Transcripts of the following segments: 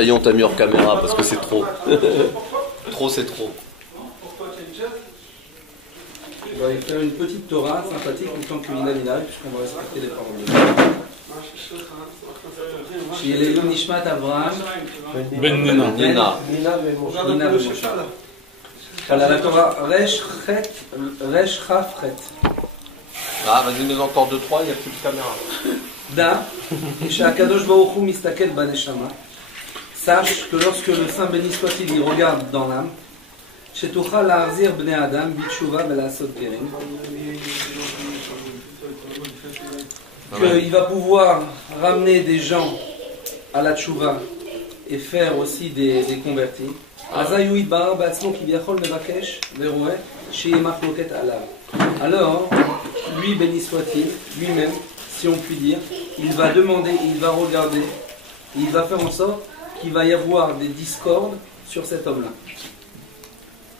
Ça y est, on t'a mis hors caméra parce que c'est trop. Trop, c'est trop. On va faire une petite Torah sympathique en tant que Minal, puisqu'on va respecter les paroles de Dieu. Chez Lévi Nishmat Avraham Ben Nena. Nena. Nina Moshe. Voilà la Torah Resh Chaf Chet. Ah, vas-y, mets encore 2-3, il n'y a plus de caméra. Da, Shakadosh Baruch Hu Mistakel Baneshama. Sache que lorsque le Saint béni soit-il y regarde dans l'âme, Shetucha La'arzir Bnei Adam Bitshuva Velasot Gerim, qu'il va pouvoir ramener des gens à la tchouva et faire aussi des convertis. Azayuit Bar Batzmo Kivyachol Mevakesh Veroueh Sheyemach Loket Alav. Alors, lui béni soit-il, lui-même, si on peut dire, il va demander, il va regarder, il va faire en sorte qu'il va y avoir des discordes sur cet homme-là,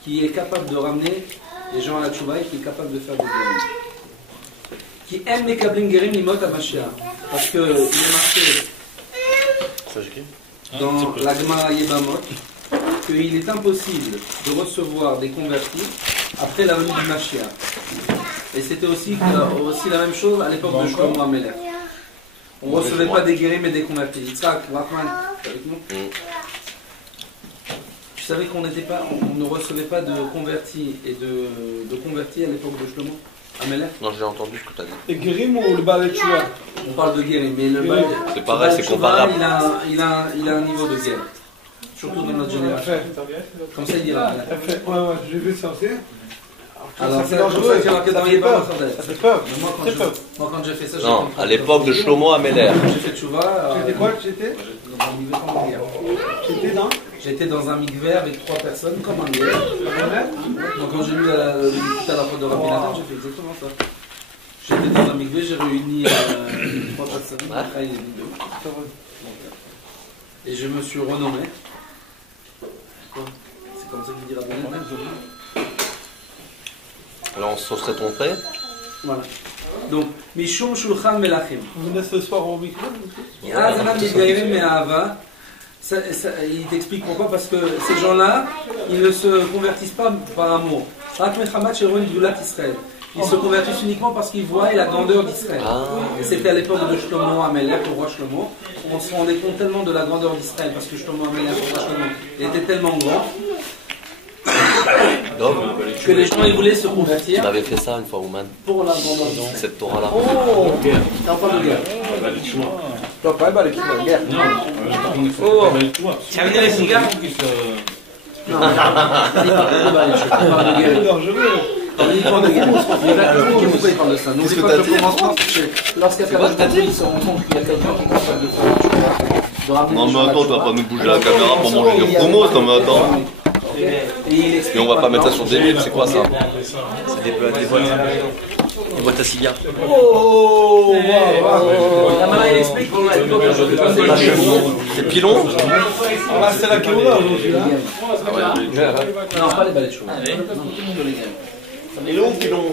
qui est capable de ramener les gens à la tchouva et qui est capable de faire des guérim. Qui aime les kablim gerim limot à Mashiach, parce qu'il est marqué dans la Gemara Yebamot qu'il est impossible de recevoir des convertis après la venue du Mashiach. Et c'était aussi la même chose à l'époque de Shlomo HaMelech. On ne recevait pas des guérim et des convertis. Yitzhak, Rahman, avec nous. Tu savais qu'on ne recevait pas de convertis et de convertis à l'époque de Shlomo HaMelech? Non, j'ai entendu ce que tu as dit. Et Guérim ou le Baal Tchouva? On parle de guérim, mais le Baal, c'est pareil, c'est comparable. Il a un niveau de guérim. Surtout dans notre génération. Comme ça, il dira. Ouais, j'ai vu ça aussi. Alors, c'est dangereux, c'est marqué dans les bars. Ça fait peur. Moi, quand j'ai fait ça, j'ai Non, à l'époque de Shlomo HaMelech. J'ai fait tchouva. C'était quoi que j'étais? Dans un mikvé familial. J'étais dans? J'étais dans un mikvé avec 3 personnes, comme un guerre. Donc, quand j'ai lu tout à la fois de Rabbi Nathan, j'ai fait exactement ça. J'étais dans un mikvé, j'ai réuni 3 personnes. Et je me suis renommé. C'est comme ça qu'il dit Rabbi Nathan. Alors, on se serait trompé. Voilà. Donc, Mishum Shulchan Melachim. Vous venez ce soir au micro? Il t'explique pourquoi, parce que ces gens-là, ils ne se convertissent pas par amour. Ils se convertissent uniquement parce qu'ils voient la grandeur d'Israël. Et c'était à l'époque de Shlomo HaMelech, le roi Shlomo. On se rendait compte tellement de la grandeur d'Israël, parce que Shlomo HaMelech, le roi Shlomo, il était tellement grand que les gens ils voulaient se convertir. Tu avais fait ça une fois, Ouman. Pour la grandeur d'Israël. Cette Torah-là. Oh, on parle de guerre. Non, pas mal, l'équipe de guerre. Oh, tu as vu les cigares? Non, on parle de guerre. C'est dangereux. Il parle de guerre. Pourquoi il parle de ça? N'oublie pas que le commencement, c'est lorsqu'il y a quelqu'un qui se rend compte qu'il y a quelqu'un qui est capable de faire. Non, mais attends, tu vas pas nous bouger la caméra pour manger des promos, non, mais attends. Et on va pas mettre ça sur des livres, c'est quoi ça? C'est des boîtes à cigares. Oh, la maman il explique qu'on a une boîte à C'est pilon? Ah là, c'est la Kéoula aujourd'hui. Non, pas les balais chauds. Et l'eau, pilon?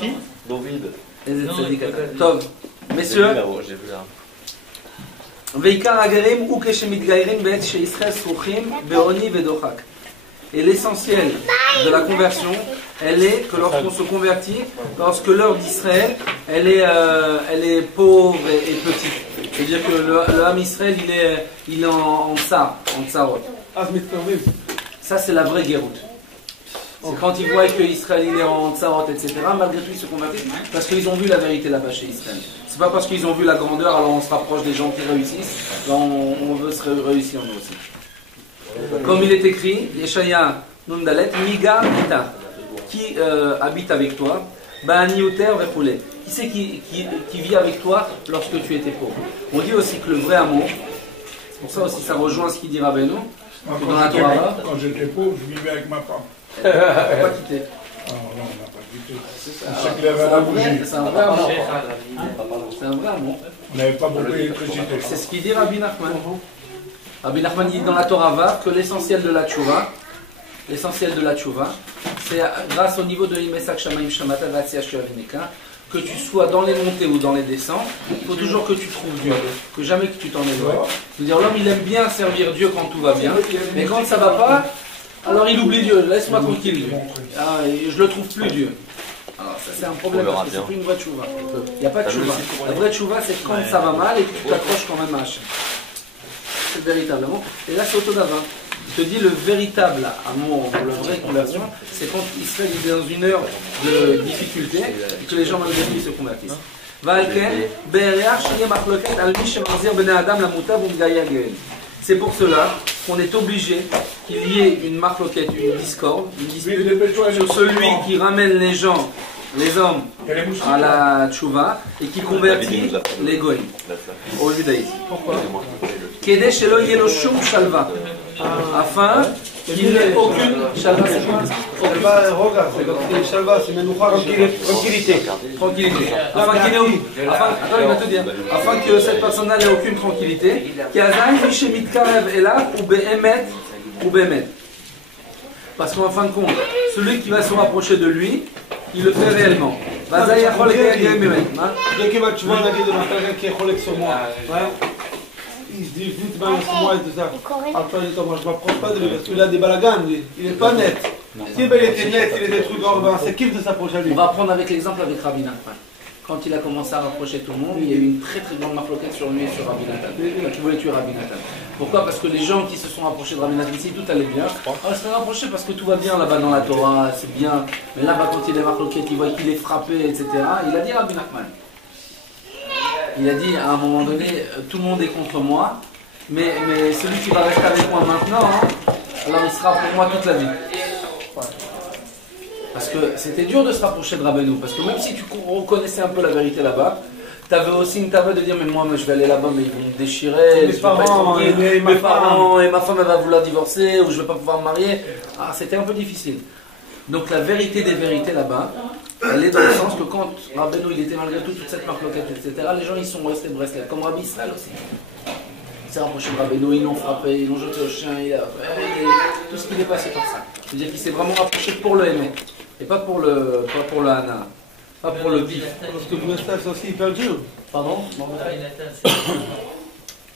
Qui? David. Tov. Messieurs, J'ai vu là. Veikar Agarim ou Keshemitgairim Bet chez Israël Souchim, Beoni Vedochak. Et l'essentiel de la conversion, elle est que lorsqu'on se convertit, lorsque l'heure d'Israël, elle est pauvre et petite. C'est-à-dire que le Ham Israël, il est en tsarot. Ça, c'est la vraie guéroute. C'est quand ils voient que Israël il est en tsarot, etc., malgré tout ils se convertissent parce qu'ils ont vu la vérité là-bas chez Israël. C'est pas parce qu'ils ont vu la grandeur, alors on se rapproche des gens qui réussissent, on veut se réussir nous aussi. Comme il est écrit, Yeshaya Nundalet, Miga Ita, qui habite avec toi, Ba'aniuter Vechoulé. Qui c'est qui vit avec toi lorsque tu étais pauvre? On dit aussi que le vrai amour, c'est pour ça aussi ça rejoint ce qu'il dit Rabbeinu, dans la Torah. Quand j'étais pauvre, je vivais avec ma femme. On n'a pas quitté. Ah non, on n'a pas quitté. C'est qu'il avait la bougie. C'est un vrai amour. C'est un vrai amour. On n'avait pas beaucoup d'électricité. C'est ce qu'il dit Rabbi Nachman. Rabbi Nachman dit dans la Torah Vav que l'essentiel de la tchouva, c'est grâce au niveau de l'Imesak Shamaim Shamata Vatsia Shuavineka, que tu sois dans les montées ou dans les descentes, il faut toujours que tu trouves Dieu, que jamais que tu t'en éloignes. C'est-à-dire l'homme il aime bien servir Dieu quand tout va bien, mais quand ça va pas, alors il oublie Dieu, laisse-moi tranquille Dieu. Ah, et je le trouve plus Dieu. Alors ça c'est un problème parce que c'est plus une vraie tchouva. Il n'y a pas de tchouva. La vraie tchouva c'est quand ça va mal et que tu t'accroches quand même à Hachem. C'est véritablement. Et là c'est Autodava. Il te dit le véritable amour, la vraie conversion, c'est quand Israël est dans une heure de difficulté et que les gens malgré lui se convertissent. C'est pour cela qu'on est obligé qu'il y ait une marloquette, une discorde, une dispute sur celui qui ramène les gens, les hommes, à la tchouva et qui convertit les goïms au judaïsme. Pourquoi ? Afin qu'il n'ait aucune shalva, c'est quoi ? Shalva, c'est menoucha, tranquillité. Tranquillité. Afin qu'il n'ait aucune. Attends, il va te dire. Afin que cette personne-là n'ait aucune tranquillité. Ou behemet. Parce qu'en fin de compte, celui qui va se rapprocher de lui, il le fait réellement. Dès que tu vois un avis de quelqu'un qui est collègue sur moi, il se dit vite mal sur moi et tout ça. Après, moi je ne m'approche pas de lui parce qu'il a des balagans, il n'est pas net. Si il était net, il était des trucs en c'est kiff de s'approcher à lui. On va prendre avec l'exemple avec Rabbi Nathan. Quand il a commencé à rapprocher tout le monde, il y a eu une très très grande marloquette sur lui et sur Rabbi Nathan. Quand il voulait tuer Rabbi Nathan. Pourquoi ? Parce que les gens qui se sont rapprochés de Rabbi Nathan ici, tout allait bien. Alors, ils se sont rapprochés parce que tout va bien là-bas dans la Torah, c'est bien. Mais là-bas, quand il est marloquette, il voit qu'il est frappé, etc. Il a dit Rabbi Nachman. Il a dit à un moment donné, tout le monde est contre moi, mais celui qui va rester avec moi maintenant, alors il sera pour moi toute la vie. Parce que c'était dur de se rapprocher de Rabbeinu, parce que même si tu reconnaissais un peu la vérité là-bas, tu avais aussi une table de dire mais moi je vais aller là-bas mais ils vont me déchirer, mes parents et ma femme elle va vouloir divorcer ou je ne vais pas pouvoir me marier. Ah, c'était un peu difficile. Donc la vérité des vérités là-bas, elle est dans le sens que quand Rabbeinu il était malgré tout toute cette marloquette, etc., les gens ils sont restés Breslev, comme Rabbi Israël aussi. Il s'est rapproché de Rabbeinu, ils l'ont frappé, ils l'ont jeté au chien, tout ce qui est passé par ça. C'est-à-dire qu'il s'est vraiment rapproché pour le aimer. Et pas pour le Hana, pas pour le bif. Parce que le message c'est aussi hyper dur. Pardon ?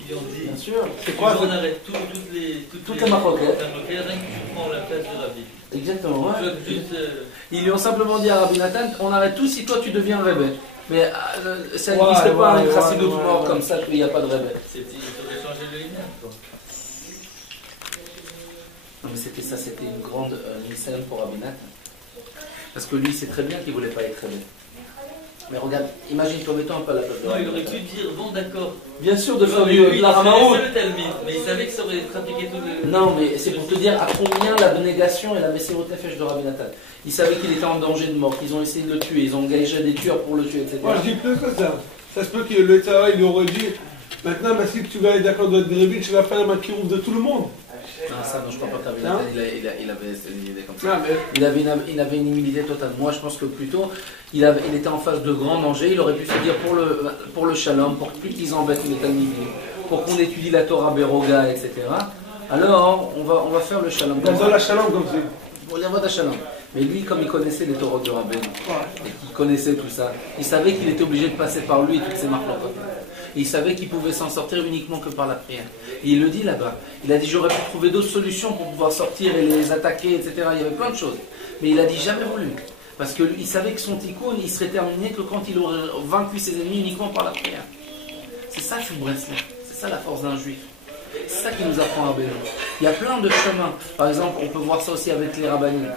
Ils ont dit, bien sûr. C'est quoi on arrête toutes les marloquettes. Rien que tu prends la place de Rabbi. Exactement, ouais. Ils lui ont simplement dit à Rabbi Nathan, on arrête tout si toi tu deviens rebelle. Mais ça n'existe pas un chassidout mort comme ça qu'il n'y a pas de rebelle. Il faudrait changer le imam, quoi. Non mais c'était une grande mission pour Rabbi Nathan. Parce que lui, c'est très bien qu'il ne voulait pas être rebelle. Mais regarde, imagine-toi, mettons un peu à la place de il aurait pu dire, bon d'accord. Bien sûr, de faire de la ramaout. Mais il savait que ça aurait pratiqué tout le... Non, mais c'est pour te dire à combien la négation et la Messirut Nefesh de Rabbi Nathan. Ils savaient qu'il était en danger de mort, qu'ils ont essayé de le tuer, ils ont engagé des tueurs pour le tuer, etc. Moi, je dis plus que ça. Ça se peut que le Tzara, il aurait dit, maintenant, si tu vas être d'accord de être Grévit, tu vas faire un makirouf de tout le monde. Non, ça, non, je ne crois pas que Rabbi Nathan, il avait une idée comme ça. Il avait une humilité totale. Moi, je pense que plutôt, il était en face de grands dangers. Il aurait pu se dire pour le shalom, pour plus qu'ils embêtent les talmidim, pour qu'on étudie la Torah Beroga, etc. Alors, on va faire le shalom. Dans la shalom, comme c'est. Pour les voix shalom. Mais lui, comme il connaissait les Torahs de Rabbeinu, et qu'il connaissait tout ça, il savait qu'il était obligé de passer par lui et toutes ses marques. Et il savait qu'il pouvait s'en sortir uniquement que par la prière. Et il le dit là-bas. Il a dit j'aurais pu trouver d'autres solutions pour pouvoir sortir et les attaquer, etc. Il y avait plein de choses. Mais il a dit jamais voulu. Parce qu'il savait que son tikkun, il serait terminé que quand il aurait vaincu ses ennemis uniquement par la prière. C'est ça que Breslev. C'est ça la force d'un juif. C'est ça qui nous apprend Rabbeinu. Il y a plein de chemins. Par exemple, on peut voir ça aussi avec les rabbinim.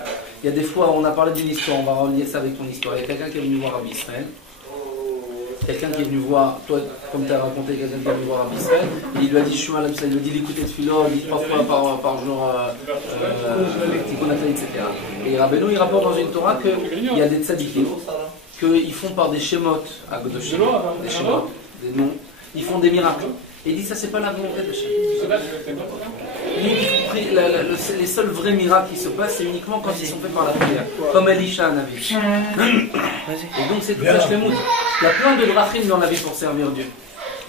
Il y a des fois, on a parlé d'une histoire, on va relier ça avec ton histoire. Il y a quelqu'un qui est venu voir Rabbi Israël. Quelqu'un qui est venu voir, toi, comme tu as raconté, quelqu'un qui est venu voir Rabbi Israël. Et il lui a dit, je suis mal, il lui a dit l'écouter de philo, il dit 3 fois par jour, etc. Et Rabbeinu, il rapporte dans une Torah qu'il y a des tzadikim, qu'ils font par des shémotes, à Godoshim, des shémotes, des noms, ils font des miracles. Et il dit ça c'est pas la volonté de Hachem. Les seuls vrais miracles qui se passent, c'est uniquement quand ils sont faits par la prière. Comme Elisha Navi. Et donc c'est tout la shlemout. Il y a plein de drachim dans la vie pour servir Dieu.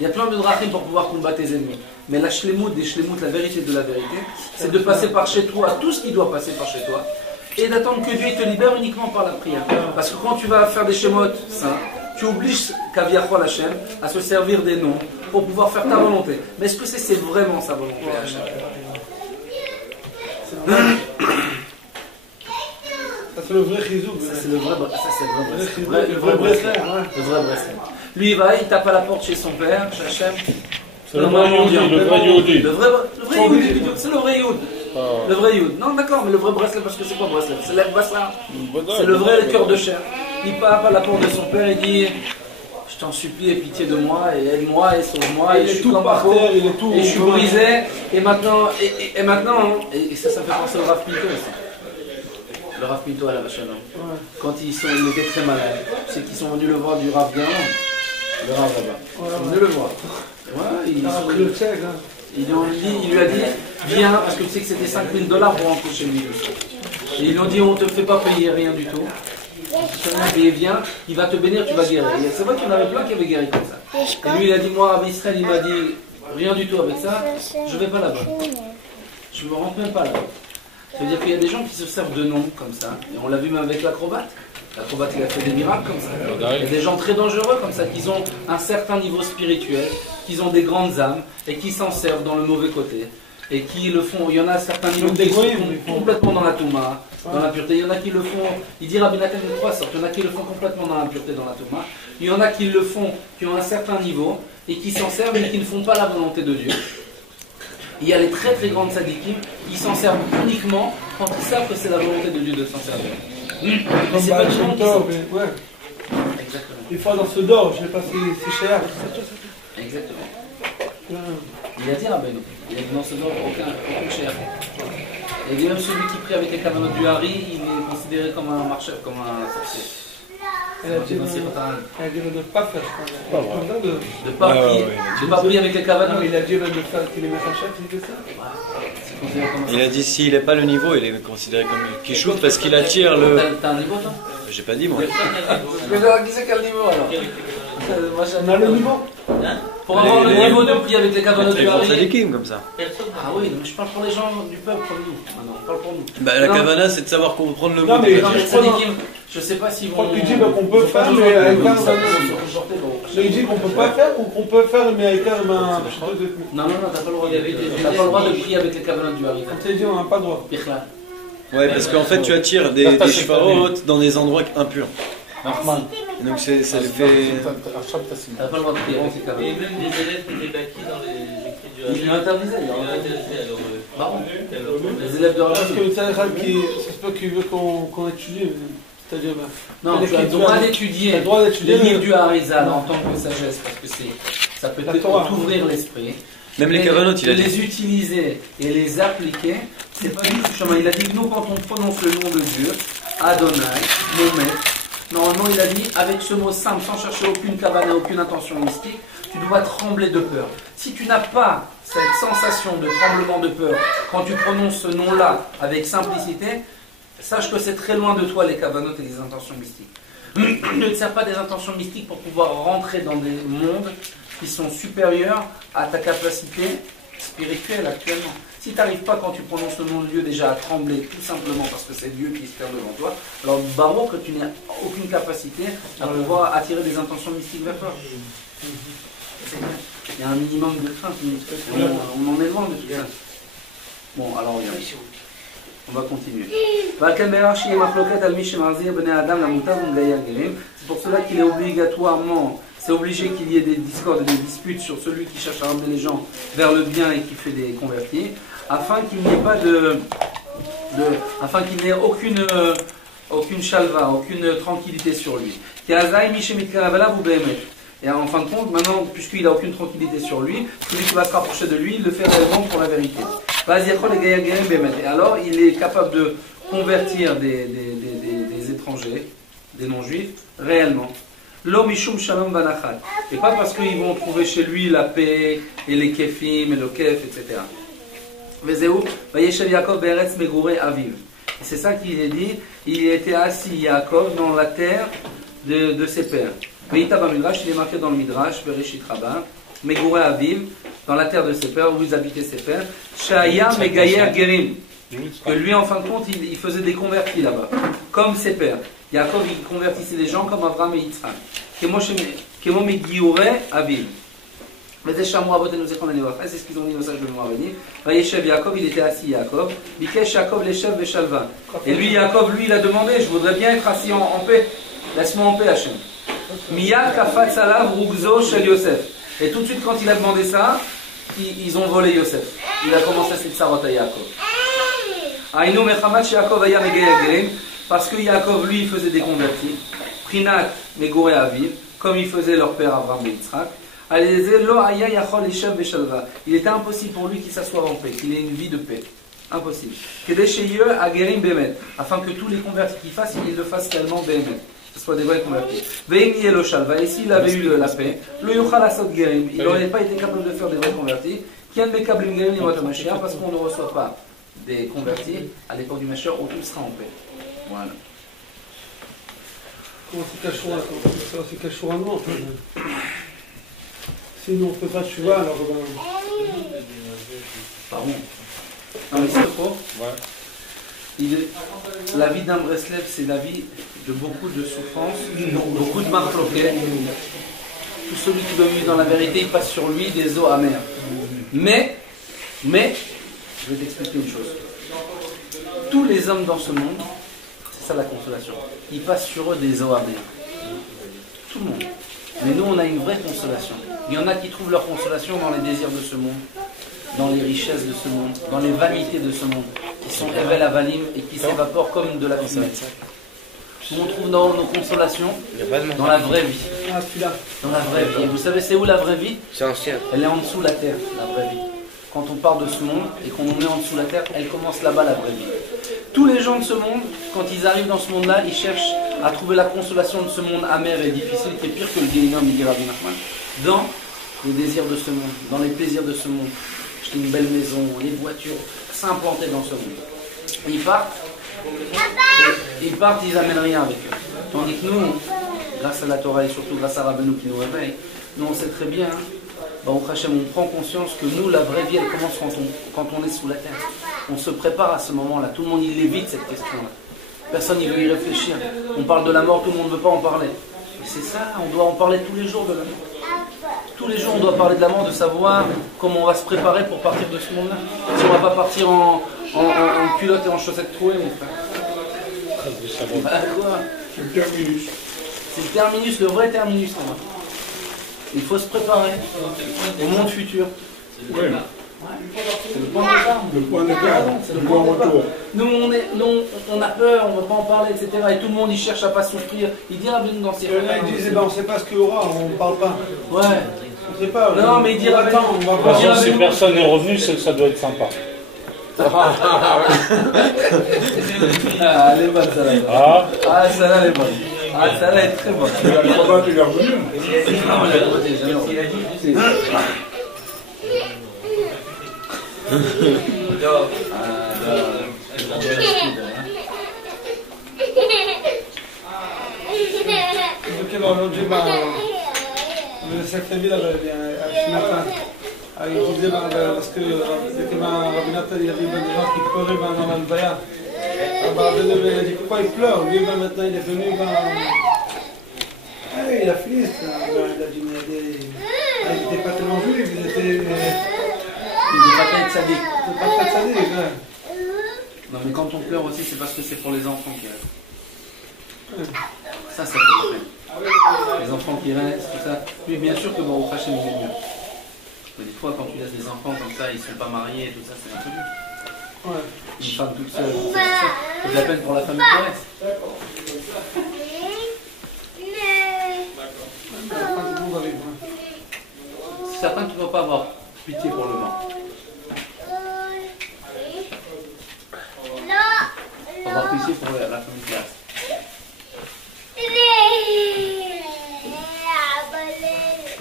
Il y a plein de drachim pour pouvoir combattre tes ennemis. Mais la shlemout des shlemout, la vérité de la vérité, c'est de passer par chez toi tout ce qui doit passer par chez toi. et d'attendre que Dieu te libère uniquement par la prière. Parce que quand tu vas faire des Shemot saints, tu obliges Kaviachol Hashem à se servir des noms pour pouvoir faire ta volonté. Mais est-ce que c'est vraiment sa volonté, Hashem? Ça c'est le vrai chizouk. Ça c'est le vrai Le vrai Bresler. Le vrai Bresler. Lui il va, il tape à la porte chez son père, chez Hashem. C'est le vrai Yehudi, le vrai Yehudi. Le vrai Yehudi, c'est le vrai Yehudi. Le vrai Yehudi. Non d'accord, mais le vrai Bresler, parce que c'est quoi Bresler? C'est l'air Bresler. C'est le vrai cœur de chair. Il tape à la porte de son père et dit: je t'en supplie, aie pitié de moi et aide-moi et sauve-moi. Et je suis tout comme par un terre, il est tout. et je suis brisé. Et maintenant, et ça fait penser au Rav Pinto aussi. Le Rav Pinto à la vache, quand il était très malade, c'est qu'ils sont venus le voir du Rav Gaon, le Rav là-bas. Ils sont venus le voir. Ouais, il lui a dit: viens, parce que tu sais que c'était $5 000 pour rentrer chez lui. Et ils lui ont dit: on ne te fait pas payer rien du tout. Et viens, il va te bénir, tu vas guérir. C'est vrai qu'il y en avait plein qui avaient guéri comme ça. Et lui il a dit: moi, Rav Israël, il m'a dit rien du tout avec ça, je ne vais pas là-bas. Je ne me rentre même pas là-bas. Ça veut dire qu'il y a des gens qui se servent de noms comme ça. Et on l'a vu même avec l'acrobate. L'acrobate, il a fait des miracles comme ça. Il y a des gens très dangereux comme ça, qui ont un certain niveau spirituel, qui ont des grandes âmes, et qui s'en servent dans le mauvais côté. Et qui le font, il y en a certains niveaux qui sont complètement dans la Touma, dans l'impureté. Il y en a qui le font, il dit Rabbi Nathan de 3 sortes. Il y en a qui le font complètement dans l'impureté, dans la Touma. Il y en a qui le font, qui ont un certain niveau, et qui s'en servent, mais qui ne font pas la volonté de Dieu. Il y a les très très grandes sadikim, ils s'en servent uniquement quand ils savent que c'est la volonté de Dieu de s'en servir. Comme C'est pas du monde qui s'en... ouais. Exactement. Des fois dans ce d'or, je sais pas si c'est cher. Exactement. Il a dit Rabbeinu, il a dit dans ce genre aucun cher. Il a dit même celui qui prie avec les cavanotes du Hari, il est considéré comme un marcheur, comme un sorcier. Elle a dit de ne pas faire, je crois. De pas prier, de pas prier avec les cavanotes. Il a dit de faire qu'il est mettre un chef, il dit ça. Il a dit s'il n'est pas le niveau, il est considéré comme Kishouf parce qu'il attire le. T'as un niveau toi? J'ai pas dit moi. Qui c'est quel niveau alors? On a le niveau. Pour avoir le niveau de prier avec les cavanotes Très du grand Hari. sadikim comme ça. Ah oui, mais je parle pour les gens du peuple comme nous. Maintenant, on parle pour nous. Bah la kavana c'est de savoir comprendre le mot. Non, mais Non, mais les sadikim, je sais pas s'ils vont. Il dit qu'on peut faire, mais avec un. Il dit qu'on peut pas faire ou qu'on peut faire, mais avec un. Non, t'as pas le droit de prier avec les cavanotes du Hari. Comme tu as dit, on n'a pas le droit. Ouais, parce qu'en fait tu attires des chevarot dans des endroits impurs. Donc ça le fait. T'as pas le droit de prier avec les Et cavanotes. même des élèves qui étaient bâtis dans les écrits du Il lui interdisait. Il a interdisé alors. Baron. Les élèves de Parce Rabbi. que c'est un rêve qui. C'est pas qu'il veut qu'on étudie. C'est-à-dire. Non, tu as le droit d'étudier les livres du Harizal en tant que sagesse, parce que ça peut t'ouvrir l'esprit. Même les cavanotes, il a dit. Les utiliser et les appliquer, c'est pas du tout chemin. Il a dit que nous, quand on prononce le nom de Dieu, Adonai, mon maître, normalement il a dit avec ce mot simple, sans chercher aucune kavana, aucune intention mystique, tu dois trembler de peur. Si tu n'as pas cette sensation de tremblement de peur quand tu prononces ce nom-là avec simplicité, sache que c'est très loin de toi les kavanotes et les intentions mystiques. Ne te sers pas des intentions mystiques pour pouvoir rentrer dans des mondes qui sont supérieurs à ta capacité spirituelle actuellement. Si tu n'arrives pas quand tu prononces le nom de Dieu déjà à trembler tout simplement parce que c'est Dieu qui se tient devant toi, alors barreau que tu n'as aucune capacité à pouvoir attirer des intentions mystiques vers toi. Il y a un minimum de crainte, on en est loin de tout ça. Bon, alors on va continuer. C'est pour cela qu'il est obligatoirement, c'est obligé qu'il y ait des discordes et des disputes sur celui qui cherche à ramener les gens vers le bien et qui fait des convertis, afin qu'il n'y ait pas afin qu'il n'ait aucune chalva, aucune tranquillité sur lui. Et en fin de compte, maintenant, puisqu'il n'a aucune tranquillité sur lui, celui qui va se rapprocher de lui, il le fait réellement pour la vérité. Et alors, il est capable de convertir des étrangers, des non-juifs, réellement. L'omishum shalom vanachat. Et pas parce qu'ils vont trouver chez lui la paix, et les kefim, et le kef, etc. Vezeu, vayeshev Yaakov be'eretz megurei aviv. C'est ça qu'il est dit, il était assis, Yaakov, dans la terre de ses pères. Veïta bamidrash, il est marqué dans le midrash, Bereshit Rabbah, megurei aviv, dans la terre de ses pères, où vous habitez ses pères. Shaya megayer gerim. que lui, en fin de compte, il faisait des convertis là-bas, comme ses pères. Yaakov, il convertissait les gens comme Abraham et Yitzhak. Kemo Megioré Aviv. C'est ce qu'ils ont dit au sage de mémoire béni. Vayeshev Yaakov, il était assis Yaakov. Bikesh Yaakov leshev beshalva. Et lui, Yaakov, lui, il a demandé, je voudrais bien être assis en paix. Laisse-moi en paix, Hachem. Miyad kafat salav rugzo shel Yosef. Et tout de suite, quand il a demandé ça, ils ont volé Yosef. Il a commencé cette sarot à Yaakov. Aïnou mechamat Yaakov aya megayagrim. Parce que Yaakov, lui, il faisait des convertis. Prinat megoré aviv, comme il faisait leur père Abraham et Yitzhak. Il était impossible pour lui qu'il s'assoie en paix, qu'il ait une vie de paix. Impossible. Afin que tous les convertis qu'il fassent, ils le fassent tellement bémet. Que ce soit des vrais convertis. Et s'il avait eu la paix, il n'aurait pas été capable de faire des vrais convertis. Parce qu'on ne reçoit pas des convertis à l'époque du Mashiach où tout sera en paix. Voilà. Comment c'est Kachoura? C'est Kachoura non. Si nous on ne peut pas suivre, alors Pardon. Non mais c'est faux. La vie d'un Breslev, c'est la vie de beaucoup de souffrances, beaucoup de marloquets. Tout celui qui doit vivre dans la vérité, il passe sur lui des eaux amères. Mais, je vais t'expliquer une chose. Tous les hommes dans ce monde, c'est ça la consolation, ils passent sur eux des eaux amères. Tout le monde. Mais nous, on a une vraie consolation. Il y en a qui trouvent leur consolation dans les désirs de ce monde, dans les richesses de ce monde, dans les vanités de ce monde, qui sont Evel Avalim et qui s'évaporent comme de la fumée. Nous, on trouve nos consolations dans la vraie vie. Dans la vraie vie. Et vous savez, c'est où la vraie vie? C'est ancien. Elle est en dessous de la terre, la vraie vie. Quand on part de ce monde et qu'on nous met en dessous de la terre, elle commence là-bas, la vraie vie. Tous les gens de ce monde, quand ils arrivent dans ce monde-là, ils cherchent à trouver la consolation de ce monde amer et difficile, qui est pire que le Guéhinom, il dit Rabbi Nachman, dans les désirs de ce monde, dans les plaisirs de ce monde. Acheter une belle maison, les voitures, s'implanter dans ce monde. Ils partent, ils n'amènent rien avec eux. Tandis que nous, grâce à la Torah et surtout grâce à Rabbeinu qui nous réveille, nous on sait très bien, on prend conscience que nous, la vraie vie, elle commence quand on est sous la terre. On se prépare à ce moment-là. Tout le monde, il évite cette question-là. Personne ne veut y réfléchir. On parle de la mort, tout le monde ne veut pas en parler. Mais c'est ça, on doit en parler tous les jours de la mort. Tous les jours, on doit parler de la mort, de savoir comment on va se préparer pour partir de ce monde-là. Si on ne va pas partir en culotte et en chaussettes trouées, mon frère. Bah, quoi? C'est le terminus. C'est le terminus, le vrai terminus. Là. Il faut se préparer au monde futur. Oui. C'est le point de départ. Le point de départ. C'est le point de départ. Nous, on a peur, on ne veut pas en parler, etc. Et tout le monde, il cherche à ne pas souffrir. Il dit Rabbeinu dans ses là, ils disent, on ne sait pas ce qu'il y aura, on ne parle pas. Ouais. On ne sait pas. Non, mais il dit Rabbeinu. De toute façon, si personne n'est revenu, c'est que ça doit être sympa. Ah, elle est bonne, celle-là. Ah, celle-là, elle est bonne. Ah, celle-là est très bonne. Tu es revenu. Non, il a voté, jamais. il disait parce que Rabbi Nathan, il y avait des gens qui pleuraient dans l'Albaya. Il a dit pourquoi il pleure? Lui, maintenant, il est venu. Il a fini. Il a dit il n'était pas tellement juif, il était. Il ne devrait pas être sadique. Il ne devrait pas être sadique, ouais. Non, mais quand on pleure aussi, c'est parce que c'est pour les enfants qui restent. Ça fait peine. Les enfants qui restent, tout ça. Mais bien sûr que Baruch Hashem il est mieux. Mais des fois, quand tu laisses des enfants comme ça, ils ne sont pas mariés et tout ça, c'est un peu dur. Ouais. Une femme toute seule, c'est de la peine pour la famille qui reste. Certains qui ne vont pas avoir pitié pour le mort. Avoir pitié pour la famille qui reste.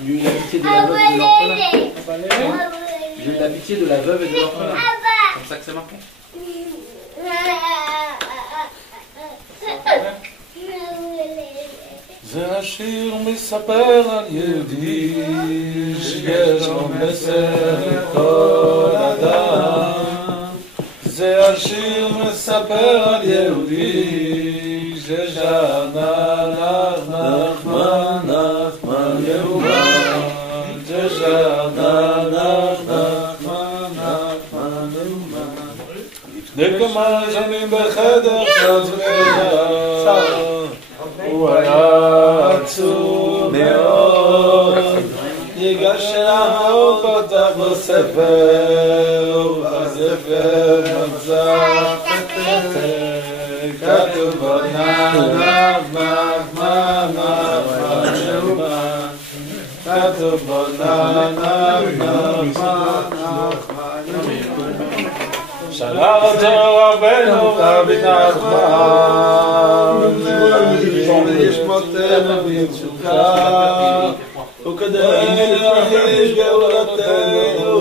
J'ai eu la pitié de la veuve et de l'orphelin. J'ai eu la pitié de la veuve et de l'orphelin. C'est comme ça que c'est marqué. זה השיר מספר על יהודי שיש לו מסר לכל אדם. זה והשיר מספר על יהודי ששנה נחמן נחמן יאומן ששנה נחמן נחמן יאומן לפני כמה שנים בחדר צבא הוא היה עצוב מאוד ניגש אליו ופתח לו ספר ובספר מצא כתוב בו נחמן נחמן יאומן כתוב בו נחמן נחמן שלח אותו רבנו רבי נחמן וישמותינו בתשוקה וכדי להרגיש גאולתנו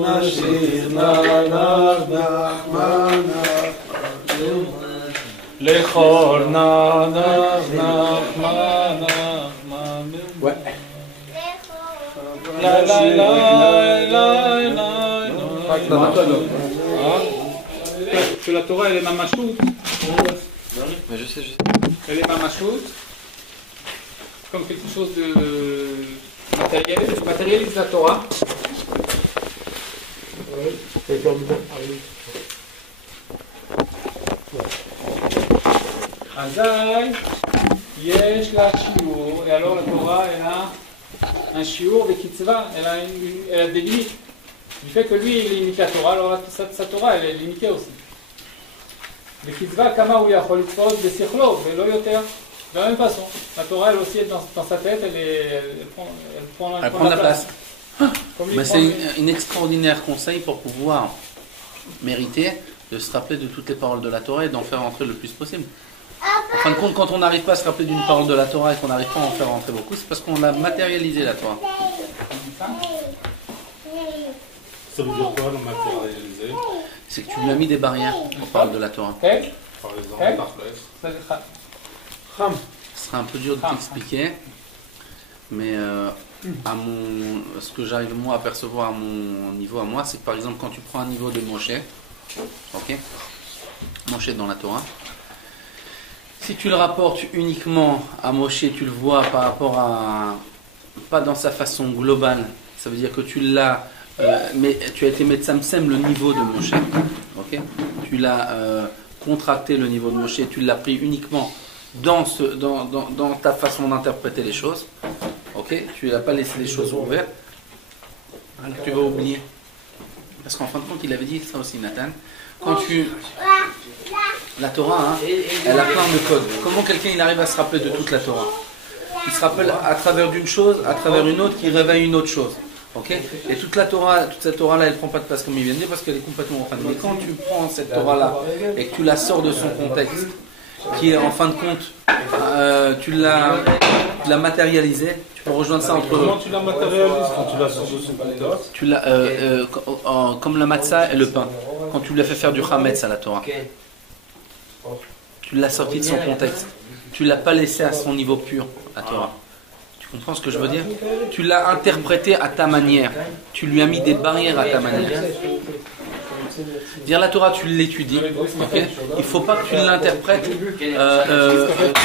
נשיר נחמן לכל נחמן la la la la la. Que la Torah elle est mamachout. Mais je sais. Elle est mamachout. Comme quelque chose de matérialise la Torah. Azaï, yesh la shiur. Et alors la Torah elle a un shiur, des kitzvah, elle a des limites. Du fait que lui il limite la Torah, alors sa Torah elle est limitée aussi. Les kitzvah, kama ou yachol tzvot, des sichlo, mais lo yoter. De la même façon, la Torah elle aussi dans sa tête, elle prend la place. Mais c'est une extraordinaire conseil pour pouvoir mériter de se rappeler de toutes les paroles de la Torah et d'en faire rentrer le plus possible. En fin de compte, quand on n'arrive pas à se rappeler d'une parole de la Torah et qu'on n'arrive pas à en faire rentrer beaucoup, c'est parce qu'on a matérialisé la Torah. Ça veut dire quoi, le matérialisé? C'est que tu lui as mis des barrières aux paroles de la Torah. Par exemple, Ce sera un peu dur de t'expliquer, mais ce que j'arrive moi à percevoir à mon niveau à moi, c'est que par exemple quand tu prends un niveau de Moshe, ok, Moshe dans la Torah, si tu le rapportes uniquement à Moshe, tu le vois par rapport à, pas dans sa façon globale, ça veut dire que tu l'as, mais tu as été metsamsem le niveau de Moshe, ok, tu l'as contracté le niveau de Moshe, tu l'as pris uniquement dans ta façon d'interpréter les choses, ok, tu n'as pas laissé les choses ouvertes, alors tu vas oublier. Parce qu'en fin de compte, il avait dit ça aussi, Nathan. La Torah, hein, elle a plein de codes. Comment quelqu'un il arrive à se rappeler de toute la Torah? Il se rappelle à travers d'une chose, à travers une autre, qui réveille une autre chose. Okay, et toute cette Torah-là, elle ne prend pas de place comme il vient de dire, parce qu'elle est complètement en fin de compte. Mais quand tu prends cette Torah-là et que tu la sors de son contexte, qui est en fin de compte, tu l'as matérialisée, tu peux rejoindre ça entre... Comment tu la matérialises quand tu la sors de son contexte? Comme la matzah et le pain. Quand tu lui as fait faire du chametz à la Torah. Tu l'as sorti de son contexte. Tu ne l'as pas laissé à son niveau pur, la Torah. Tu comprends ce que je veux dire? Tu l'as interprété à ta manière. Tu lui as mis des barrières à ta manière. Dire la Torah, tu l'étudies. Okay, il ne faut pas que tu l'interprètes.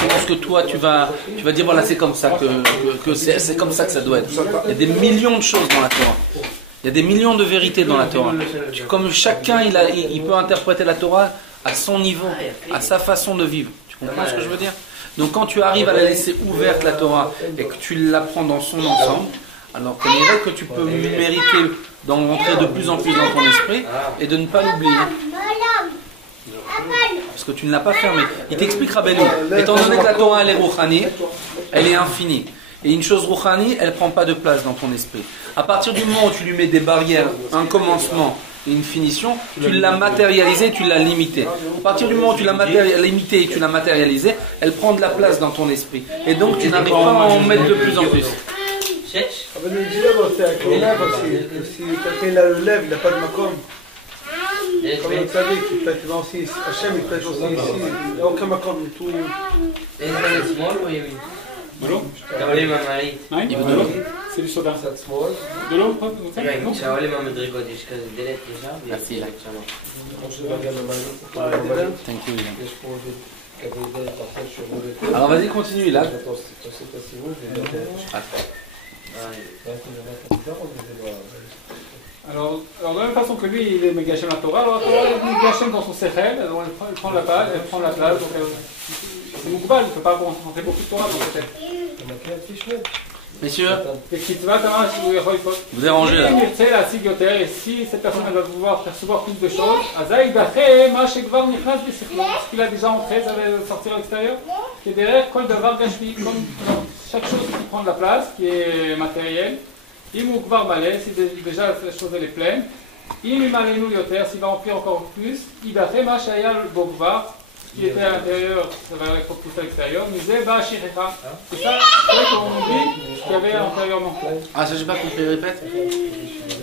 Parce que toi, tu vas dire voilà, c'est comme ça que c'est comme ça que ça doit être. Il y a des millions de choses dans la Torah. Il y a des millions de vérités dans la Torah. Comme chacun, il peut interpréter la Torah à son niveau, à sa façon de vivre. Tu comprends ce que je veux dire? Donc quand tu arrives à la laisser ouverte la Torah et que tu la prends dans son ensemble, alors qu'on dirait que tu peux mériter d'en rentrer de plus en plus dans ton esprit et de ne pas l'oublier. Parce que tu ne l'as pas fermé. Il t'explique Rabbeinu, étant donné que la Torah elle est rouchani, elle est infinie. Et une chose rouchani, elle ne prend pas de place dans ton esprit. À partir du moment où tu lui mets des barrières, un commencement et une finition, tu l'as matérialisé, tu l'as limité. À partir du moment où tu l'as limité et tu l'as matérialisé, elle prend de la place dans ton esprit. Et donc tu n'arrives pas à en mettre de plus en plus. C'est avec le lèvre aussi. Si quelqu'un a le lèvre, il n'a pas de makom. Comme vous savez, il peut être aussi, Hachem il peut être aussi ici. Il n'y a aucun makom du tout. c'est du soda. De l'eau, quoi, vous savez, non? Merci, là. Thank you, Ilan. Alors vas-y, continue, Ilan. Alors, de la même façon que lui, il est Megachem la Torah, alors la Torah est Megachem dans son Sechel, alors elle prend la place, donc c'est Moukbal, il ne peut pas rentrer beaucoup de Torah dans sa tête. Messieurs, Vous dérangez là. Et si cette personne elle va pouvoir percevoir plus de choses, ce qu'il a déjà entré, ça va sortir à l'extérieur, qui est derrière, comme chaque chose qui prend de la place, qui est matérielle. Si déjà la chose elle est pleine, s'il va remplir encore plus, ce qui était à l'intérieur, ça va être plus à l'extérieur. C'est ça, c'est qu'on dit ce qu'il y avait antérieurement. Ah, ça j'ai pas compris, répète.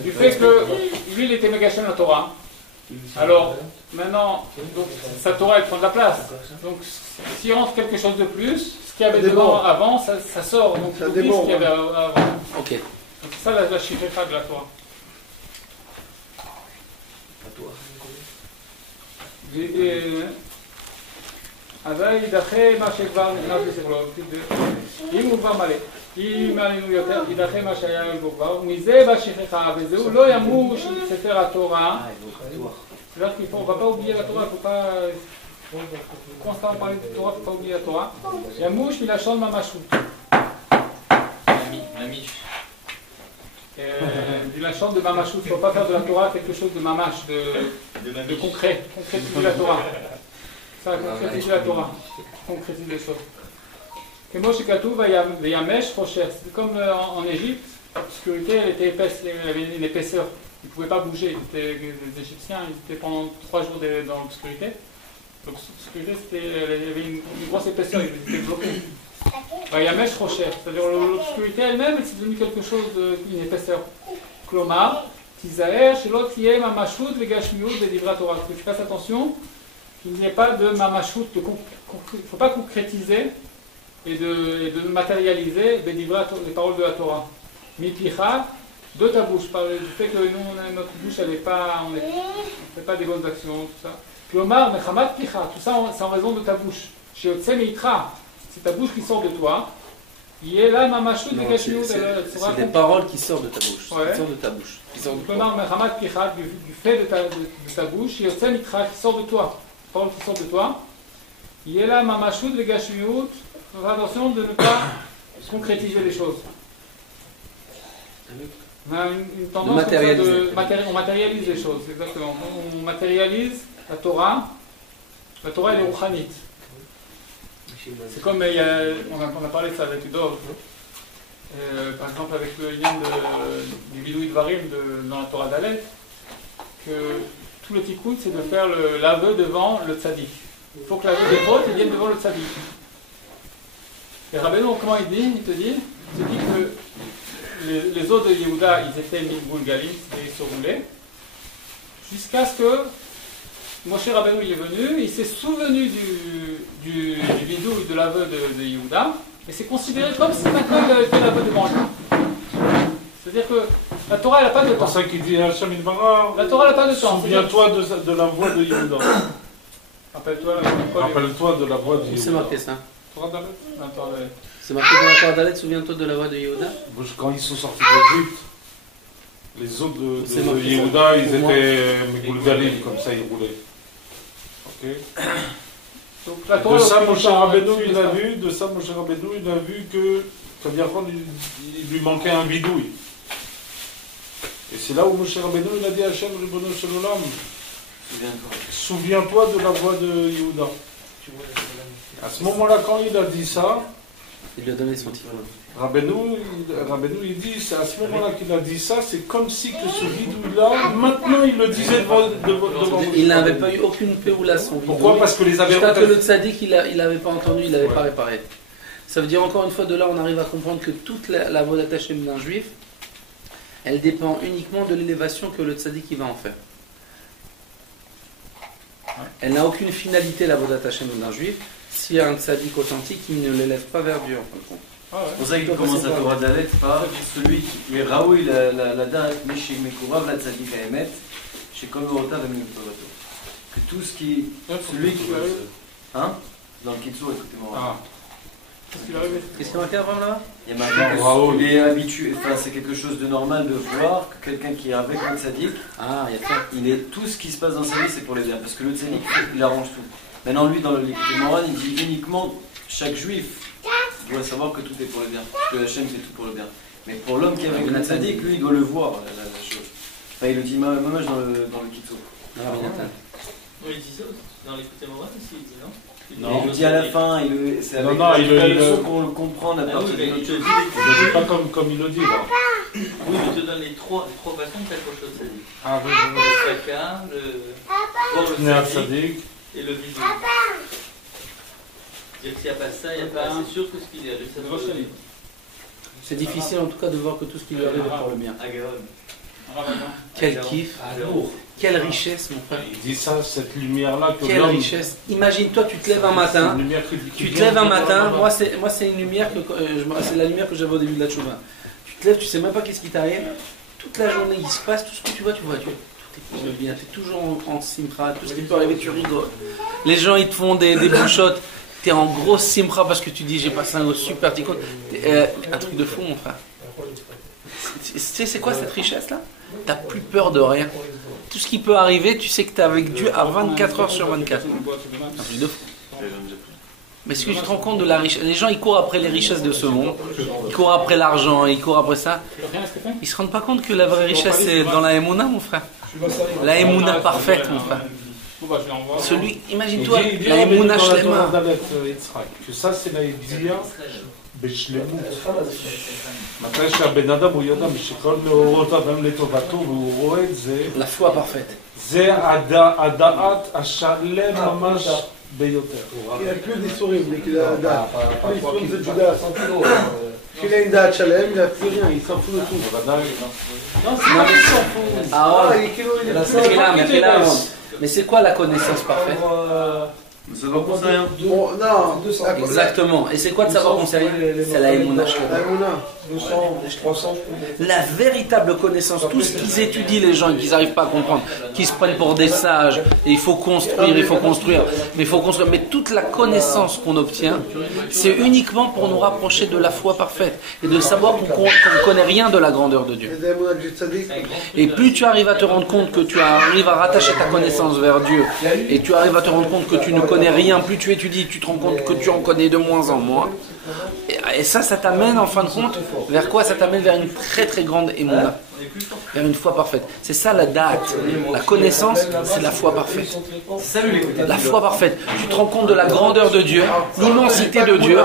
Du fait que lui il était Megachem la Torah. Alors maintenant, donc, sa Torah elle prend de la place. Donc s'il rentre quelque chose de plus, ce qu'il y avait devant avant, ça sort. Donc ça ce qu'il y avait avant. Ok. Donc c'est ça la shikha de la Torah. אזי יידחה מה שכבר נכנס בסכלו, אם הוא כבר מלא, אם עלינו יותר, יידחה מה שהיה בו כבר, ומזה בשכחה, וזהו לא ימוש ספר התורה. C'est-à-dire qu'il ne va pas oublier la Torah, il ne faut pas constamment parler de Torah, il ne faut pas oublier la Torah. ימוש מלשון ממשות. Du lachon de mamashut, il ne faut pas faire de la Torah quelque chose de mamash, de concret, concrétiser la Torah. Ça concrétise la Torah, concrétise les choses. C'est comme en Égypte, l'obscurité elle était épaisse, elle avait une épaisseur, ils ne pouvaient pas bouger. Les Égyptiens ils étaient pendant 3 jours dans l'obscurité. L'obscurité il y avait une grosse épaisseur, ils étaient bloqués. Yamesh Rocher, c'est-à-dire l'obscurité elle-même c'est devenu quelque chose d'une épaisseur. Klomar, Tizaer, Shelot Yem, Mamashut, Vegashmiut, Vedivra Torah. Que tu fasses attention qu'il n'y ait pas de mamashut, il ne faut pas concrétiser et de matérialiser les paroles de la Torah. Mipicha, de ta bouche, par du fait que nous, notre bouche, on ne fait pas des bonnes actions, tout ça. Klomar, Mechamat Picha, tout ça c'est en raison de ta bouche. Sheotse Meitra, c'est ta bouche qui sort de toi. Il est là, mamashut, Vegashmiut, c'est des paroles qui sortent de ta bouche. Ouais. Qui sortent de ta bouche. Klomar, Mechamat Picha, du fait de ta bouche, Sheotse Meitra, qui sort de toi. Parole qui sort de toi, il est là, mamashut, vegashmiut, faire attention de ne pas concrétiser les choses. On a une tendance on matérialise les choses, exactement. On matérialise la Torah elle est rouchanite. C'est comme, on a parlé de ça avec Dov, par exemple avec le lien du Vidouï Dvarim dans la Torah d'Alet, que tout le tikkun, c'est de faire l'aveu devant le tzaddik. Il faut que l'aveu des fautes vienne devant le tzaddik. Et Rabbeinu, comment il te dit que les os de Yehuda, ils étaient mi-boulgalim, ils se roulaient, jusqu'à ce que Moshe Rabbeinu il est venu, il s'est souvenu du vidouille de l'aveu de Yehuda, et c'est considéré comme si maintenant il avait fait l'aveu devant lui. C'est-à-dire que la Torah, elle n'a pas de temps. C'est ça qui dit Hachem Idbarah. La Torah, elle n'a pas de temps. Souviens-toi de la voix de Yehuda. Rappelle-toi de la voix de Yehuda. C'est marqué ça. Torah d'Alet. C'est marqué dans la Torah d'Alet, souviens-toi de la voix de Yehuda. Quand ils sont sortis d'Égypte, les autres de Yehuda, ils étaient Megulgalim, comme ça ils roulaient. Ok. De ça, Moshe Rabbeinu, il a vu que Kaviarchon, il lui manquait un bidouille. Et c'est là où Moshe Rabbeinu, il a dit à Hachem, Ribono Shel Olam, souviens-toi de la voix de Yehuda. À ce moment-là, quand il a dit ça, il lui a donné son titre. Rabbeinu, il dit, c'est à ce moment-là qu'il a dit ça, c'est comme si que ce bidouille-là, maintenant il le disait devant il n'avait pas eu aucune péoula son bidouille. Pourquoi? Parce que les avait jusqu'à que le tzaddik, il n'avait pas entendu, il n'avait pas réparé. Ça veut dire encore une fois, de là on arrive à comprendre que toute la voie d'Hachem d'un juif, elle dépend uniquement de l'élévation que le tzaddik il va en faire. Elle n'a aucune finalité, la voie d'Hachem d'un juif, s'il y a un tzaddik authentique qui ne l'élève pas vers Dieu en fin de compte. C'est pour ça qu'il commence la Torah d'Alet par celui qui est Raoui la date, mais chez Mekourav, la Tzadik Haemet, chez Kolmorotav et Mekourav. Que tout ce qui. Celui qui. Hein? Dans le Kitsour, écoutez-moi. Qu'est-ce qu'il y a marqué avant là? Il y a marqué qu'il est habitué, enfin c'est quelque chose de normal de voir que quelqu'un qui est avec le Tzadik, il est tout ce qui se passe dans sa vie c'est pour les bien. Parce que le Tzadik, il arrange tout. Maintenant lui dans le Moran, il dit uniquement chaque juif doit savoir que tout est pour le bien. Que Hachem fait tout pour le bien. Mais pour l'homme qui est avec le Tzadik, lui il doit le voir la chose. Enfin il le dit même dans le Kitsour. Oui, il dit ça dans l'écouté Moran aussi, il dit non? Non, il le dit à la fin, c'est avec la leçon qu'on le comprend à partir de notre chose. Il ne pas comme il le dit là. Oui, il te donne les trois façons de faire quelque chose, ça dit. Ah oui, le chacun, voir le Tzadik et le visuel. C'est-à-dire que s'il n'y a pas ça, il n'y a pas. C'est sûr que ce qu'il y a de ça. C'est difficile en tout cas de voir que tout ce qui lui arrive est pour le bien. Quel kiff, quelle richesse mon frère. Il dit ça, cette lumière-là. Quelle richesse. Imagine-toi, tu te lèves un matin, moi c'est une lumière c'est la lumière que j'avais au début de la Tchouva. Tu te lèves, tu sais même pas qu'est-ce qui t'arrive. Toute la journée il se passe, tout ce que tu vois, tout est pour le bien. Tu es toujours en simcha, tout ce qui peut arriver tu rigoles. Les gens ils te font des bouchottes, tu es en grosse simcha parce que tu dis j'ai passé un super tico. Un truc de fou mon frère. Tu sais c'est quoi cette richesse là? T'as plus peur de rien. Tout ce qui peut arriver, tu sais que tu es avec Dieu à 24 heures sur 24. Un truc de fou. Mais est-ce que tu te rends compte de la richesse? Les gens, ils courent après les richesses de ce monde. Ils courent après l'argent, ils courent après ça. Ils ne se rendent pas compte que la vraie richesse, c'est dans la Emouna, mon frère. La Emouna parfaite, mon frère. Imagine-toi, la Emouna Shlema. Que ça, c'est la Edia. מתי שהבן אדם הוא יודע שכל מאורותיו הם לטובתו והוא רואה את זה, la foi parfaite. זה הדעת השלם ממש ביותר. Il n'y a que des souris, mais qu'il a la date. Il faut de Judas, sans kilo. Qu'il a une date chalem, il n'a plus rien, il s'en fout de tout. Non, c'est pas il s'en fout. Ah ouais, il est kilo, mais c'est quoi la connaissance parfaite? De savoir qu'on sait rien. Non, exactement. Et c'est quoi de savoir qu'on sait rien? C'est la Emouna. 200, 300. La véritable connaissance, tout ce qu'ils étudient les gens et qu'ils n'arrivent pas à comprendre, qu'ils se prennent pour des sages, et il faut construire, mais toute la connaissance qu'on obtient, c'est uniquement pour nous rapprocher de la foi parfaite et de savoir qu'on ne connaît rien de la grandeur de Dieu. Et plus tu arrives à te rendre compte que tu arrives à rattacher ta connaissance vers Dieu, et tu arrives à te rendre compte que tu ne connais rien, plus tu étudies, tu te rends compte que tu en connais de moins en moins. Et ça t'amène en fin de compte vers quoi? Ça t'amène vers une très très grande émouna, vers une foi parfaite. C'est ça la date, la connaissance, c'est la foi parfaite. La foi parfaite. Tu te rends compte de la grandeur de Dieu, l'immensité de Dieu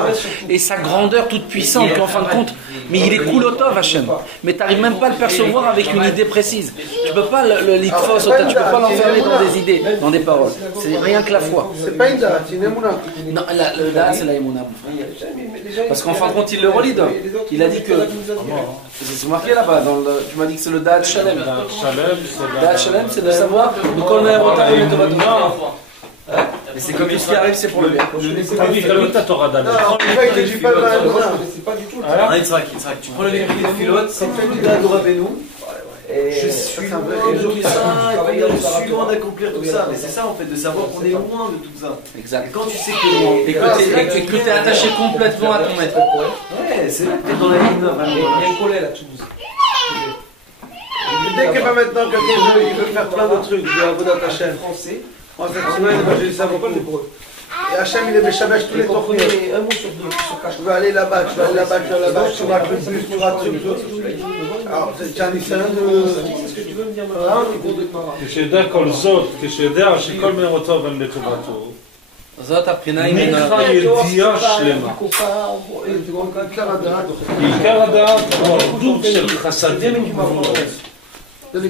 et sa grandeur toute puissante. Qu'en fin de compte, mais il est Kulotov Hachem. Mais tu n'arrives même pas à le percevoir avec une idée précise. Tu ne peux pas le litfos, tu ne peux pas l'enfermer dans des idées, dans des paroles. C'est rien que la foi. C'est pas une date, c'est une émouna. Non, le date c'est la émouna. Parce qu'en fin de compte, il le relit. Il a dit que. C'est marqué là-bas. Tu m'as dit que c'est le Da'at Shalem. Da'at Shalem, c'est de savoir de quoi on a. Mais c'est comme tout ce qui arrive, c'est pour le bien. Ah oui, t'as lu ta Torah d'Alet. Non, il ne dit pas c'est pas du tout. Tu prends le livre de Philote, c'est fait du Da'at Rabbeinu. Je suis loin de tout ça, je suis loin d'accomplir tout ça. Mais c'est ça en fait, de savoir qu'on est loin de tout ça. Exact. Et quand tu sais que tu es attaché complètement à ton maître. Ouais, c'est là que tu es dans la ligne. Il y a un collet là, tout. Dès que maintenant quelqu'un veut faire plein de trucs, de Avodat Hashem français, en cette semaine, je vais savoir pas l'hébreu. Et Hachem il est Meshabesh tous les temps. Un mot sur deux. Tu vas aller là-bas, tu vas aller là-bas, tu vas là-bas, tu rates le bus, tu rates le truc. Alors, c'est un Israël de. C'est ce que tu veux me dire maintenant? כשיודע כל זאת, כשיודע שכל מאורותיו הם לטובתו, זאת הבחינה נקרא ידיעה שלמה. עיקר הדעת הוא אחדות של חסדים וגבורות.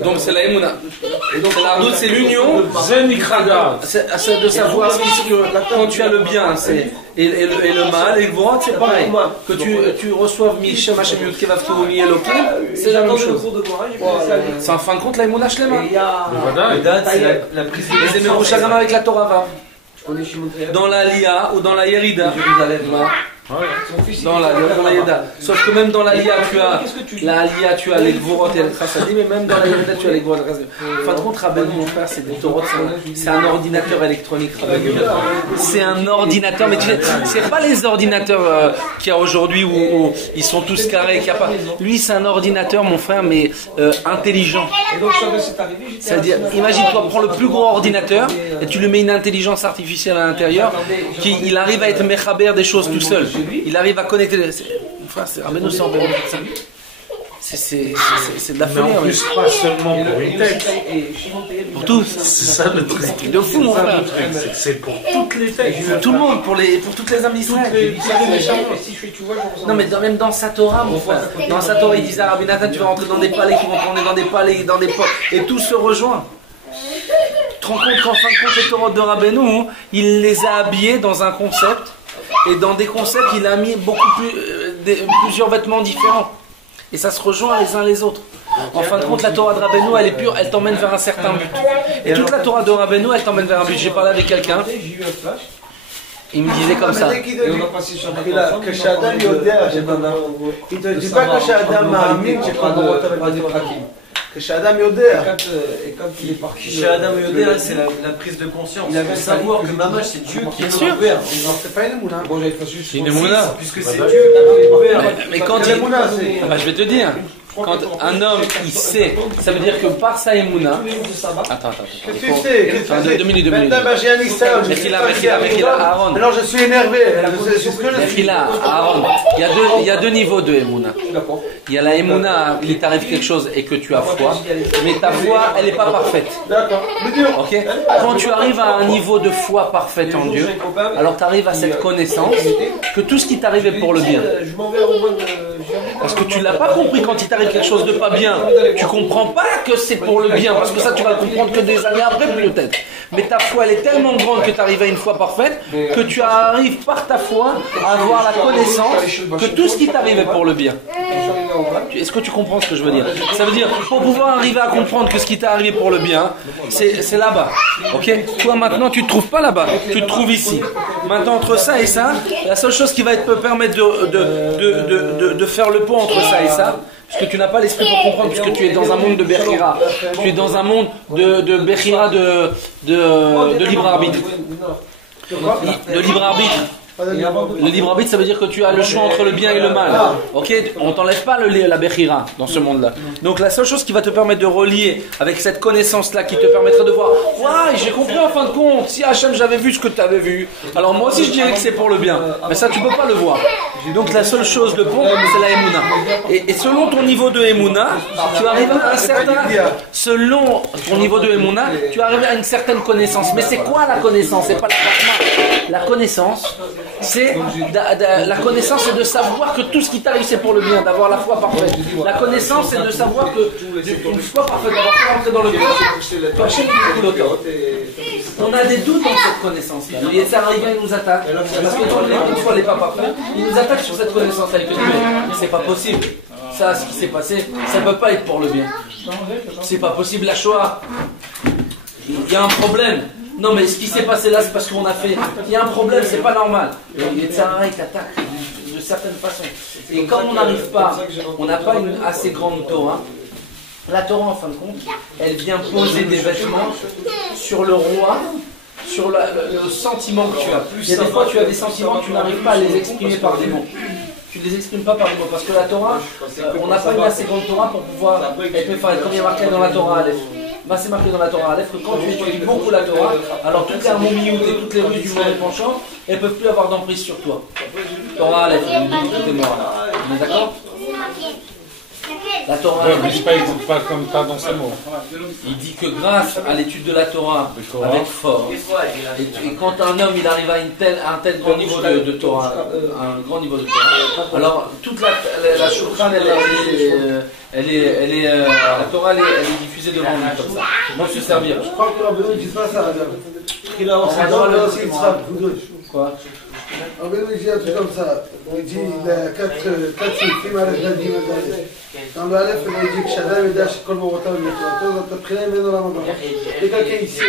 Donc c'est la émouna. C'est la doute, c'est l'union. C'est de savoir que quand tu as le bien et le mal, et le bon, c'est pareil. Que tu reçoives Mishem Hashem Yud Kevav Kivumi Elokim, c'est la même chose. C'est en fin de compte la émouna Shlema. la prise de c'est Merouchagama avec la Torah. Dans la Lia ou dans la Yerida. Dans la Yeda. Sauf que même dans la Lia, tu as les Gvorot et les Chassadim, mais même dans la Yeda, tu as les Gvorot et les Chassadim. En fin de compte, Rabbeinu, mon frère, c'est des Torot, c'est un ordinateur électronique, Rabbeinu. C'est un ordinateur, mais tu sais, c'est pas les ordinateurs qu'il y a aujourd'hui où ils sont tous carrés, qu'il y a pas. Lui, c'est un ordinateur, mon frère, mais intelligent. C'est-à-dire, imagine-toi, prends le plus gros ordinateur et tu lui mets une intelligence artificielle à l'intérieur, il arrive à être mechaber des choses tout seul. Il arrive à connecter. Enfin, c'est Rabbeinu, c'est de la folie. Mais en plus, pas seulement pour une tête. Pour tous. C'est ça le truc. De fou, mon frère. C'est pour toutes les têtes. Pour tout le monde, pour toutes les âmes d'Israël. Non, mais même dans sa Torah, mon frère. Dans sa Torah, il disait à Rabbi Nathan, tu vas rentrer dans des palais qui vont tourner dans des palais, dans des portes. Et tout se rejoint. Tu te rends compte qu'en fin de compte, les Torahs de Rabbeinu, il les a habillés dans un concept. Et dans des concepts, il a mis plusieurs vêtements différents. Et ça se rejoint les uns les autres. En fin de compte, la Torah de Rabbeinu, elle est pure, elle t'emmène vers un certain but. Et toute la Torah de Rabbeinu, elle t'emmène vers un but. J'ai parlé avec quelqu'un, il me disait comme ça. Il te dit pas que Shadam Ma'amin, c'est pas que Shadam Yoder. Et quand il est parti, Shadam Yoder, c'est la prise de conscience. Il avait savoir que Mamash, c'est Dieu qui est ouvert. C'est pas une Emouna. C'est une Emouna. Puisque c'est Dieu qui est ouvert. Mais quand je vais te dire. Quand un homme, il sait, ça veut dire que par sa émouna. Attends. Qu'est-ce que tu sais? 2 minutes. Maintenant, j'ai un Israël. Aaron. Alors je suis énervé. C'est ce que je suis. Aaron. Il y a deux niveaux de émouna. Il y a la émouna, il t'arrive quelque chose et que tu as foi, mais ta foi, elle n'est pas parfaite. D'accord. Ok. Quand tu arrives à un niveau de foi parfaite en Dieu, alors tu arrives à cette connaissance que tout ce qui t'arrive est pour le bien. Parce que tu l'as pas compris quand il t'arrive quelque chose de pas bien. Tu comprends pas que c'est pour le bien, parce que ça tu vas le comprendre que des années après peut-être. Mais ta foi elle est tellement grande que tu arrives à une foi parfaite que tu arrives par ta foi à avoir la connaissance que tout ce qui t'arrive est pour le bien. Est-ce que tu comprends ce que je veux dire? Ça veut dire pour pouvoir arriver à comprendre que ce qui t'est arrivé pour le bien, c'est là-bas. Ok? Toi maintenant tu te trouves pas là-bas, tu te trouves ici. Maintenant entre ça et ça, la seule chose qui va te permettre de faire le pont entre ça et ça, puisque tu n'as pas l'esprit pour comprendre, puisque tu es dans un monde de Bechira, tu es dans un monde de Bechira de libre arbitre. De libre arbitre. Le libre arbitre, ça veut dire que tu as le choix entre le bien et le mal. Ok, on t'enlève pas la Bechira dans ce monde-là. Donc la seule chose qui va te permettre de relier avec cette connaissance-là, qui te permettrait de voir, ouais, j'ai compris en fin de compte. Si Hachem j'avais vu ce que tu avais vu, alors moi aussi je dirais que c'est pour le bien. Mais ça tu peux pas le voir. Donc la seule chose de pont, c'est la Emouna. Et selon ton niveau de Emouna, tu arrives à un certain. Selon ton niveau de Emouna, tu arrives à une certaine connaissance. Mais c'est quoi la connaissance? C'est pas la Chachma. La connaissance. C'est la connaissance, c'est de savoir que tout ce qui t'arrive c'est pour le bien, d'avoir la foi parfaite. La connaissance, c'est de savoir que une foi parfaite, d'avoir fait rentrer dans le cœur. On a des doutes dans cette connaissance-là. Le Yetzirah il nous attaque parce que une fois elle n'est pas parfaite, il nous attaque sur cette connaissance-là. Il te dit mais c'est pas possible. Ça, ce qui s'est passé, ça ne peut pas être pour le bien. C'est pas possible. La Shoah, il y a un problème. Non mais ce qui s'est passé là c'est parce qu'on a fait. Il y a un problème, c'est pas normal. Le Yetzirah il t'attaque de certaines façons. Et comme on n'arrive pas, on n'a pas une assez grande Torah. La Torah en fin de compte, elle vient poser des vêtements sur le roi, sur le sentiment que tu as. Il y a des fois tu as des sentiments, tu n'arrives pas à les exprimer par des mots. Tu ne les exprimes pas par des mots parce que la Torah, on n'a pas une assez grande Torah pour pouvoir. Elle peut faire comme il y a marqué dans la Torah Aleph. Ben, c'est marqué dans la Torah Aleph que quand tu étudies beaucoup la Torah, alors toutes les harmonies et toutes les rues du mauvais penchant, elles ne peuvent plus avoir d'emprise sur toi. Torah Aleph, tout est mort. On est d'accord? La Torah. Ouais, mais c'est pas comme ça dans ces mots. Il dit que grâce à l'étude de la Torah avec force, et quand un homme il arrive à un tel grand niveau de Torah, un grand niveau de Torah, alors toute la Shulchan, la Torah elle est diffusée devant lui comme ça. Pour se servir. Je crois que Rabbeinu ne dit pas ça. Il a aussi quoi? Rabbeinu dit un truc comme ça. Il dit il a 4 films à la vie. Dans le Aleph, il dit que Shadam et Dash, comme on retient le métro, donc après, il met dans la main. Et quelqu'un ici,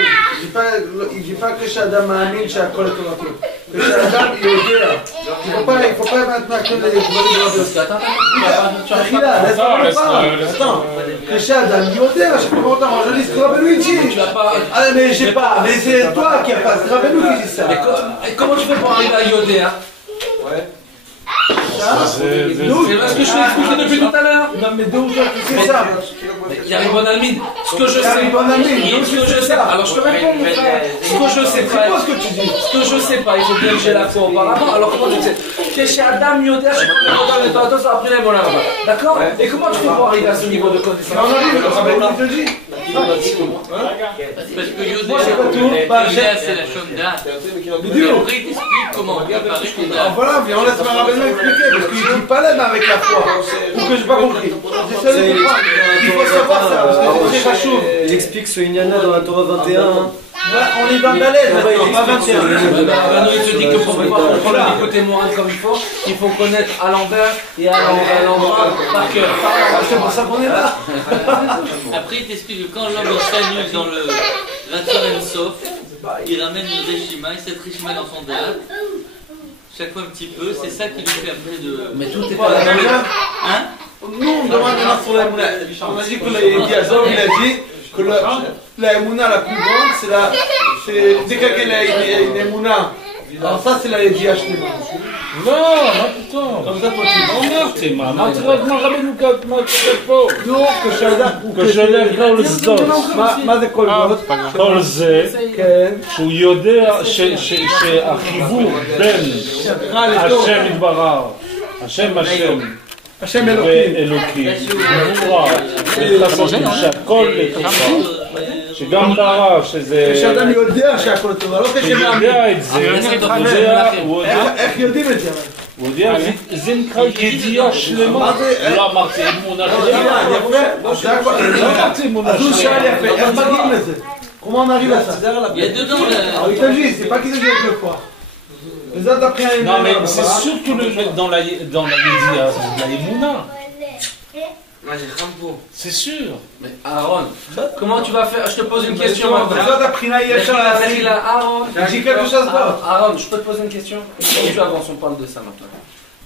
il ne dit pas que Shadam a mis, Shakol et Tomato. que Adam il est là. Il faut pas maintenant que les attends, que Adam il est là, je peux pas entendre, je dis ce que Luigi. Ah mais j'ai pas, mais c'est toi qui as pas, c'est Rabbeinu qui dit ça. Et comment tu fais pour arriver à Yodé, hein? Ouais. C'est ce que je t'ai expliqué depuis tout à l'heure. Non mais d'où tu sais ça? Il y a une bonne almine. Ce que je sais, alors je te réponds, mon frère. Ce que je sais pas, ce que tu dis. Ce que je sais pas, il faut bien que j'ai la foi auparavant. Alors comment tu sais? Que chez Adam Yodé, je connais pas le temps, ça a pris les mots là-bas. D'accord? Et comment tu fais pour arriver à ce niveau de connaissance? On arrive, le Rabbeinu te dit. Parce que Yodé, c'est la Shonda. Et après, il t'explique comment préparer ton âme. Voilà, viens, on laisse ma Rabbeinu expliquer, parce qu'il dit pas l'aime avec la foi. Ou que j'ai pas compris. C'est ça, il faut savoir ça, parce que c'est très chaud. Il explique ce Inyana dans la Torah 21. On est dans la lettre, pas 21. Maintenant, il te dit que pour pouvoir comprendre les côtés moraux comme il faut connaître à l'envers et à l'endroit par cœur. C'est pour ça qu'on est là. Après, il t'explique que quand l'homme s'annule dans le Ratzon Sof, il ramène une Reshima, et cette Reshima dans son date, chaque fois un petit peu, c'est ça qui lui fait après de. Mais tout est pas la même chose. Hein? Nous, on demande maintenant sur la Emouna. On a dit que Diazov, il a dit que la Emouna la plus grande, c'est dès quelqu'un a une Emouna. Alors ça, c'est la Yediach Tema. Non, מה פתאום? אמרתי, מה? אמרתי רק מה רבנו מה כותב פה. נו, כשאלה כל זאת. מה זה כל זאת? כל זה, שהוא יודע שהחיבור בין השם יתברך, השם ואלוקים, ברורה, וחסדים שהכל לטובה, שגם ברב שזה... כשאדם יודע שהכל לטובה, לא כשאדם יודע את זה, איך יודעים את זה? הוא יודע, זה נקרא ידיעה שלמה. לא אמרתי אמונה שלמה. אז הוא שאל יפה, איך מגיעים לזה? comment on arrive à ça? Il y a dedans alors il t'a dit, c'est pas qu'il t'a dit avec le poids. Non mais c'est surtout dans la Yedi'a, la Emouna. C'est sûr. Mais Aaron, comment tu vas faire? Je te pose une question. Aaron, j'ai quelque chose d'autre. Aaron, je peux te poser une question? Tu avances, on parle de ça maintenant.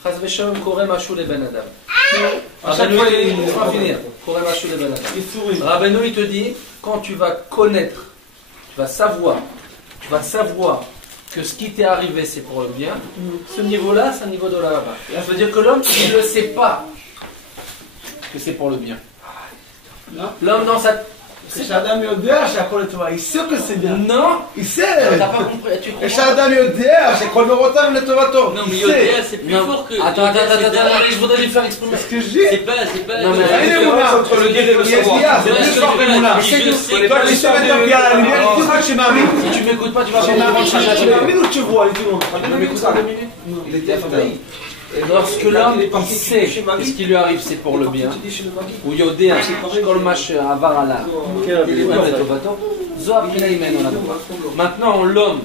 Chas v'shalom koreh mashou le ben adam. Laisse-moi finir. Koreh mashou le ben adam. Rabbeinu, il te dit, quand tu vas connaître, tu vas savoir que ce qui t'est arrivé c'est pour le bien, ce niveau-là, c'est un niveau de la bas. Ça veut dire que l'homme, il ne sait pas que c'est pour le bien. L'homme dans sa... כשאדם יודע שהכל לטובה, il sait que c'est bien. Non, il sait. T'as pas compris, tu comprends? כשאדם יודע שכל נורותם לטובתו. Non mais Yodéa c'est plus fort que... Attends, je voudrais lui faire exprimer ce que je dis. C'est pas... Non mais... il est Emouna entre le dire et le savoir. C'est plus fort que Emouna. Toi tu sais maintenant qu'il y a la lumière, tu dis que tu m'invites. Si tu m'écoutes pas, tu vas comprendre. Tu m'invites ou tu vois, dis-moi. Tu m'écoutes pas 2 minutes? Il était failli. Lorsque l'homme il sait que ce qui lui arrive c'est pour le bien, ou Yodéa, Kol Mash Avar Alav, maintenant l'homme,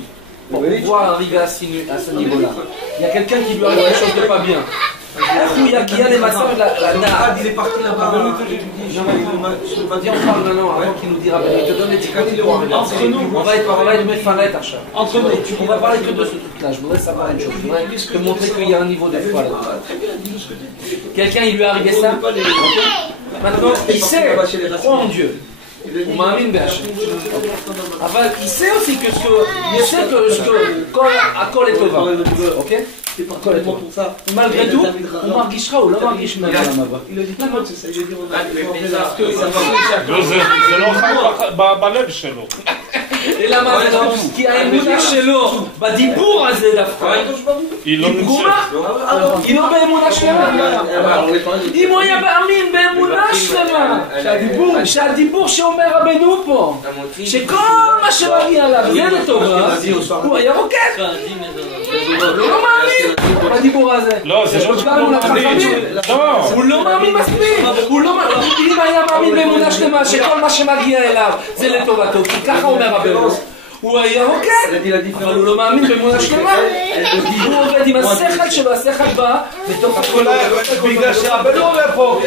pour pouvoir arriver à ce niveau-là, il y a quelqu'un qui lui arrive quelque chose de pas bien. Il y a les massins de la Nahad. Il est parti là-bas. On parle maintenant avant qu'il nous dira, il te donne les tickets pour arriver. On va être méfanet à chaque. Entre nous, on va parler que de ce truc-là. Je voudrais savoir une chose. Je voudrais te montrer qu'il y a un niveau de foi là-dedans. Quelqu'un, il lui est arrivé ça. Maintenant, il sait, croit en Dieu. On m'a mis une bêche. Il sait aussi que Akol est Tova. Ok? malgré tout, הוא מרגיש רע, הוא לא מרגיש מהמבא. זה לא חי בלב שלו. אלא מה זה לא? כי האמונה שלו בדיבור הזה דווקא היא לא פגומה, היא לא באמונה שלמה. אם הוא היה מאמין באמונה שלמה, שהדיבור שאומר רבנו פה, שכל מה שמגיע עליו זה לטובה, הוא היה רוקד. הוא לא מאמין בדיבור הזה. לא, זה לא הוא לא מאמין מספיק. אם היה מאמין באמונה שלמה שכל מה שמגיע אליו זה לטובתו, כי ככה אומר רבנו. הוא היה רוקד, אבל הוא לא מאמין באמונה שלמה. הוא עובד עם השכל שלו, השכל בא בתוך הכל. בגלל שהרבנו אומר פה,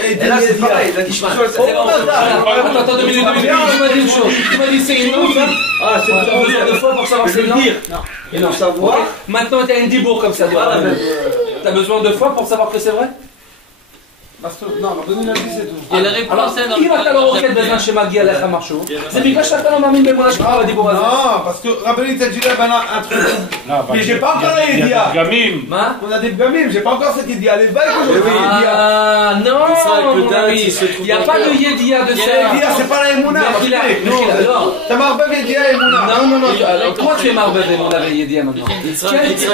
Attends 2 minutes, tu m'as dit une chose. Tu m'as dit c'est une honte. Ah, c'est besoin de foi pour savoir c'est une honte. Et non, savoir. Maintenant, tu as un dibour comme ça. Tu as besoin de foi pour savoir que c'est vrai? Non, רבנו נביא זה טוב. Et la réponse est dans אם אתה לא רוקד בזמן שמגיע לך משהו, זה בגלל שאתה לא מאמין באמונה שלך בדיבור הזה. Non, parce que רבנו t'a dit là un truc. Mais j'ai pas encore la ידיעה. מה? On a des pgamim, j'ai pas encore cette ידיעה. Les vagues que j'ai ידיעה. Ah non, mon ami, il n'y a pas de yédia de ça. ידיעה, c'est pas la émouna. אתה מערבב ידיעה émouna. Non, non, non, toi tu es marbev émouna et yédia maintenant.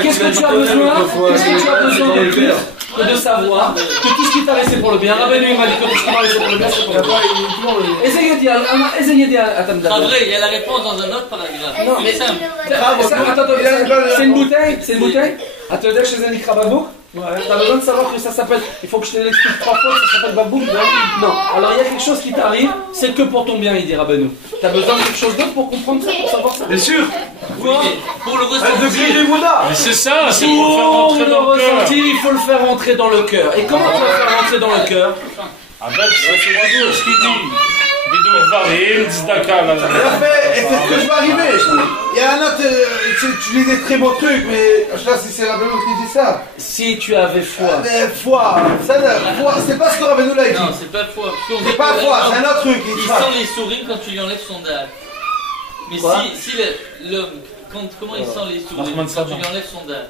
Qu'est-ce que tu as besoin? Qu'est-ce que tu as besoin de plus que de savoir que tout ce qui t'a laissé pour le bien? Rabbeinu il m'a dit que tout ce qui m'a laissé pour le bien c'est pour le bien. איזה ידיעה אתה מדבר? Après, il y a la réponse dans un autre paragraphe. Non, C'est simple. c'est une bouteille, c'est une bouteille. אתה יודע שזה נקרא בקבוק? T'as besoin de savoir que ça s'appelle, il faut que je te l'explique 3 fois que ça s'appelle babouk? Non. Alors il y a quelque chose qui t'arrive, c'est que pour ton bien, il dit Rabbeinu. T'as besoin de quelque chose d'autre pour comprendre ça, pour savoir ça? Bien sûr. Oui, pour le ressenti. Mais c'est ça, c'est pour faire rentrer dans le cœur. Il faut le faire rentrer dans le cœur. Et comment tu vas faire rentrer dans le cœur? Avec ce qu'il dit. Bidou Dvarim, Tzedaka. Et c'est ce que je vais arriver. Il y a un autre, tu lis des très beaux trucs, mais je sais pas si c'est Rabbeinu qui dit ça. Si tu avais foi. Foi, c'est pas ce que Rabbeinu l'a dit. Non, c'est pas foi. C'est pas foi, c'est un autre truc. Il sent les sourires quand tu lui enlèves son date. Mais si l'homme, comment il sent les sourires quand tu lui enlèves son date?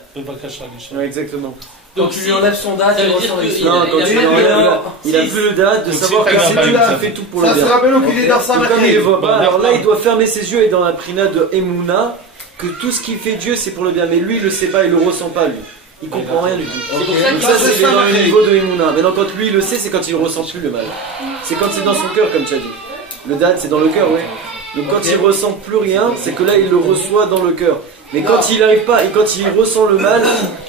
Ouais, exactement. Donc tu lui enlèves son date, Ça il veut dire ressent les qu'il sourires. il a plus le date de savoir que si Dieu a fait tout pour le Ça bien. c'est Rabbeinu qui dit dans sa Comme il ne matrice. voit pas, alors là il doit fermer ses yeux et dans la prina de Emouna, que tout ce qui fait Dieu c'est pour le bien, mais lui il le sait pas, il le ressent pas lui. Il comprend rien du tout. C'est pour ça Donc que ça c'est dans le niveau de Emouna. Maintenant quand lui il le sait, c'est quand il ressent plus le mal. C'est quand c'est dans son cœur comme tu as dit. Le date c'est dans le cœur, oui. Donc quand il ressent plus rien, c'est que là il le reçoit dans le cœur. Mais quand il n'arrive pas, et quand il ressent le mal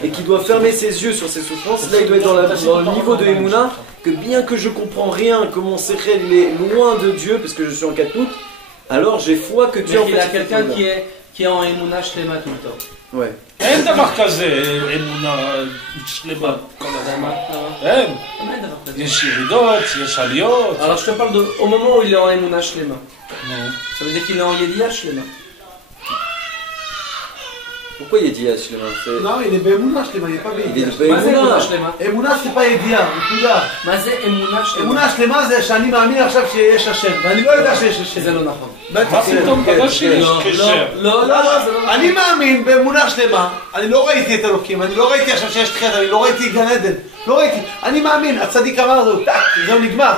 et qu'il doit fermer ses yeux sur ses souffrances, là il doit être dans le niveau de Emouna, que bien que je comprends rien, que mon sechel il est loin de Dieu, parce que je suis en Katnout, alors j'ai foi que Dieu en fait. Il y a quelqu'un qui est en Emouna Shlema tout le temps. Ouais. אין דבר כזה, אמונה שלמה כל הזמן. אין. יש ירידות, יש עליות. Alors je te parle au moment où il est en Emouna Shlema. Ça veut dire qu'il est en Yediya Shlema. Pourquoi il est dit Shlema? Non, il est באמונה שלמה, il est pas Il est בידיעה. מה זה אמונה באמונה. שלמה? אמונה זה pas ידיעה, נקודה. מה זה אמונה שלמה? אמונה שלמה זה שאני מאמין עכשיו שיש השם, ואני לא יודע שיש השם. זה לא נכון. בטח מה כן. פתאום קרה שיש קשר? לא, זה לא נכון. אני מאמין באמונה שלמה, אני לא ראיתי את אלוקים, אני לא ראיתי עכשיו שיש תחיית, אני לא ראיתי גן עדן, לא ראיתי, אני מאמין, הצדיק אמר זהו, טק, זהו נגמר.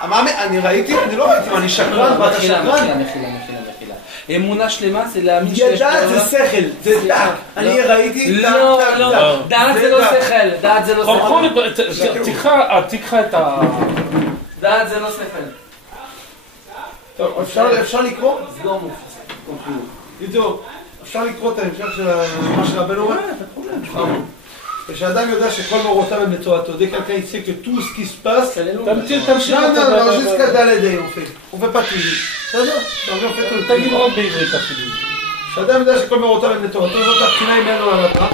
אני ראיתי, אני לא ראיתי, אני שקרן, ואתה שקרן. מחילה. אמונה שלמה זה להאמין שיש דעת זה שכל, זה טק, אני ראיתי, לא, דעת זה לא שכל, דעת זה לא שכל. תקרא את ה... דעת זה לא שכל. טוב, אפשר לקרוא? סגור מופס. איתו, אפשר לקרוא את ההמשך של מה שרבנו אומר? כשאדם יודע שכל מורותיו הם לתורתו, dès quelqu'un il sait que tout ce qui se passe, non, jusqu'à ד' on fait pas tout. בסדר? תגיד עוד בעברית אפילו. כשאדם יודע שכל מורותיו הם לתורתו, זאת הבחינה ממנו על הבא.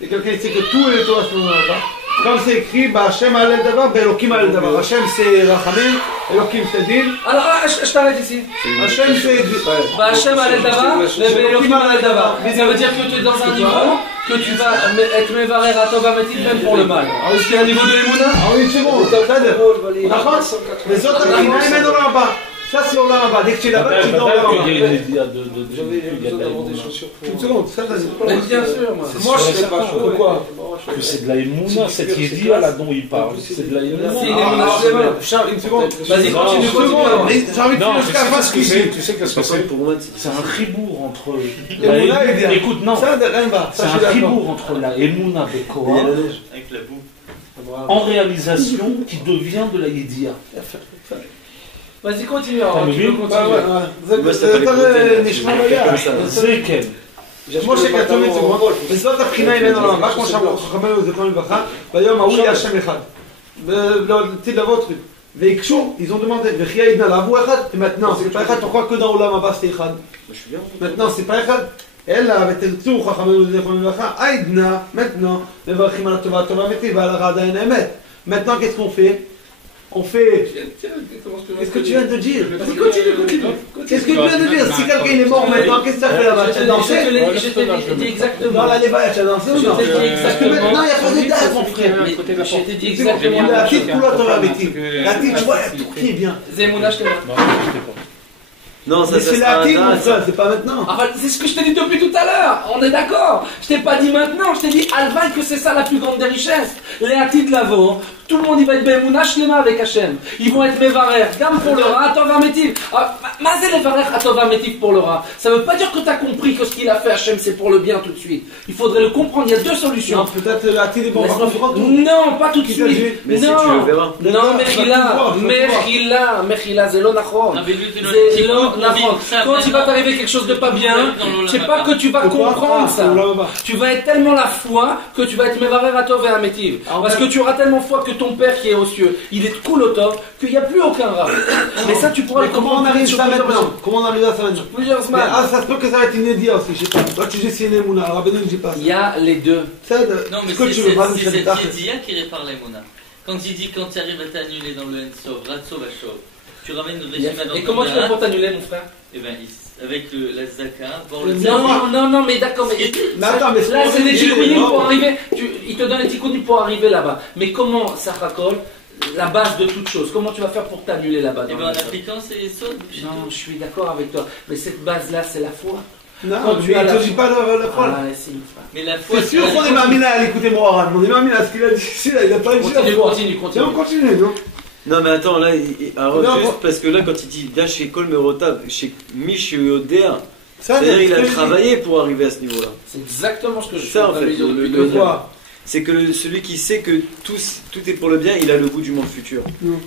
dès quelqu'un il sait que tout est לתורה שלנו על הבא. comme c'est écrit, בהשם מעלה דבר, באלוקים מעלה דבר. השם c'est רחמים, אלוקים c'est דין. Alors, je t'arrête ici. השם c'est בהשם מעלה דבר, ובאלוקים מעלה דבר. Ça veut dire que tu es dans un niveau que tu vas être mévaré à Tova Metil même pour le mal. Alors, est-ce qu'il y a un niveau de l'émouna? Ah oui, c'est bon, בסדר. נכון? וזאת הבחינה ממנו לעולם הבא. Ça c'est לעולם הבא. dès que tu es là-bas, tu es dans l'עולם הבא. Une seconde, ça Mais bien sûr, moi je sais pas pourquoi. Que c'est de la émouna, cette idée là dont il parle. C'est de la émouna. C'est une émouna slema. Charles, une seconde. Vas-y, continue. J'ai envie de Non, finir jusqu'à la fin ce qu'il dit. tu sais qu'est-ce que c'est un ribour entre la Emouna et bien. écoute, non. Ça, rien va. C'est un ribour entre la émouna Bekoa Avec la boue. en réalisation qui devient de la Yediya. Vas-y, continue. Tu peux continuer. זה נשמע ליד. זה כן. משה כתוב את זה מאוד, וזאת הבחינה ממנו לעולם הבא, כמו שאמרו חכמינו זיכרונם לברכה, ביום ההוא יהיה השם אחד. לעתיד לבוא, Veikshou, ils ont demandé, Vechia Idna Lavu Echad, et maintenant, c'est pas Echad, pourquoi que dans Olam Abba c'est Echad? Maintenant, c'est pas Echad. Elle a avec le tour, Aïdna, maintenant, Mevarchim ala Tova, Tova Metiv, ala Rada en Emet. Maintenant, qu'est-ce qu'on fait? On fait. Qu'est-ce que tu viens de dire? Vas-y, continue. Qu'est-ce que tu viens de dire? Si quelqu'un est mort maintenant, qu'est-ce que ça fait là-bas? Tu as dansé? Je t'ai dit exactement. Dans la Léva, tu as dansé ou non? Parce que maintenant, il n'y a pas de date, mon frère. Je t'ai dit exactement. La petite couleur, Tova Metiv. La petite, tu vois, tout qui est bien. Zemouna, je te vois. Non, ça c'est la team, mon frère, c'est pas maintenant. Ah, c'est ce que je t'ai dit depuis tout à l'heure. On est d'accord. Je t'ai pas dit maintenant. Je t'ai dit Alval que c'est ça la plus grande des richesses. Les Hatid Lavo. Tout le monde il va être Be'emouna Shlema avec Hachem. Ils vont être Mevarer, Gam pour le Ra, Atov Ametiv. Mazé les Varer, Atov Ametiv pour le Ra. Ça veut pas dire que tu as compris que ce qu'il a fait Hachem c'est pour le bien tout de suite. Il faudrait le comprendre. Il y a deux solutions. Non, peut-être la Hatid est bon. Non, pas tout de suite. Mais si tu le verras. Non, Mechila, Zelo Nachon. Zelo Nachon. Quand il va t'arriver quelque chose de pas bien, c'est pas que tu vas comprendre ça. Tu vas être tellement la foi que tu vas être Mevarer, Atov et Ametiv. Parce que tu auras tellement foi que ton père qui est aux cieux, il est cool au top, qu'il n'y a plus aucun rap. Mais ça, tu pourras le comment on arrive à ça maintenant? Comment on arrive à ça maintenant? Plusieurs semaines. Ah, ça se peut que ça va être inédit aussi, je sais pas. Toi, tu dis c'est une émouna, alors Rabbeinu, je sais pas. Il y a les deux. Non, mais c'est cette Yedia qui répare l'émouna. Quand il dit quand tu arrives à t'annuler dans le Ensov, Ratzov Vachov, tu ramènes une Reshima dans ton. Et comment tu fais pour t'annuler, mon frère? Eh bien, avec la Zaka, voir le Non, mais d'accord, mais là c'est des tikkunim pour arriver, il te donne les tikkunim pour arriver là-bas. Mais comment ça racole la base de toute chose? Comment tu vas faire pour t'annuler là-bas? Eh bien, en appliquant ces sauts. Non, je suis d'accord avec toi, mais cette base-là c'est la foi. Non, tu ne dis pas la foi. Mais la foi. C'est sûr qu'on est mamina à l'écouter Moharan. On est mamina à ce qu'il a dit ici, là, il n'a pas dit la foi. On continue, non? Non mais attends, là, juste parce que là quand il dit bien chez Kol Merotav, chez Mish Yoder, c'est-à-dire il a travaillé pour arriver à ce niveau-là. C'est exactement ce que je fais en fait. Le quoi? C'est que celui qui sait que tout est pour le bien, il a le goût du monde futur.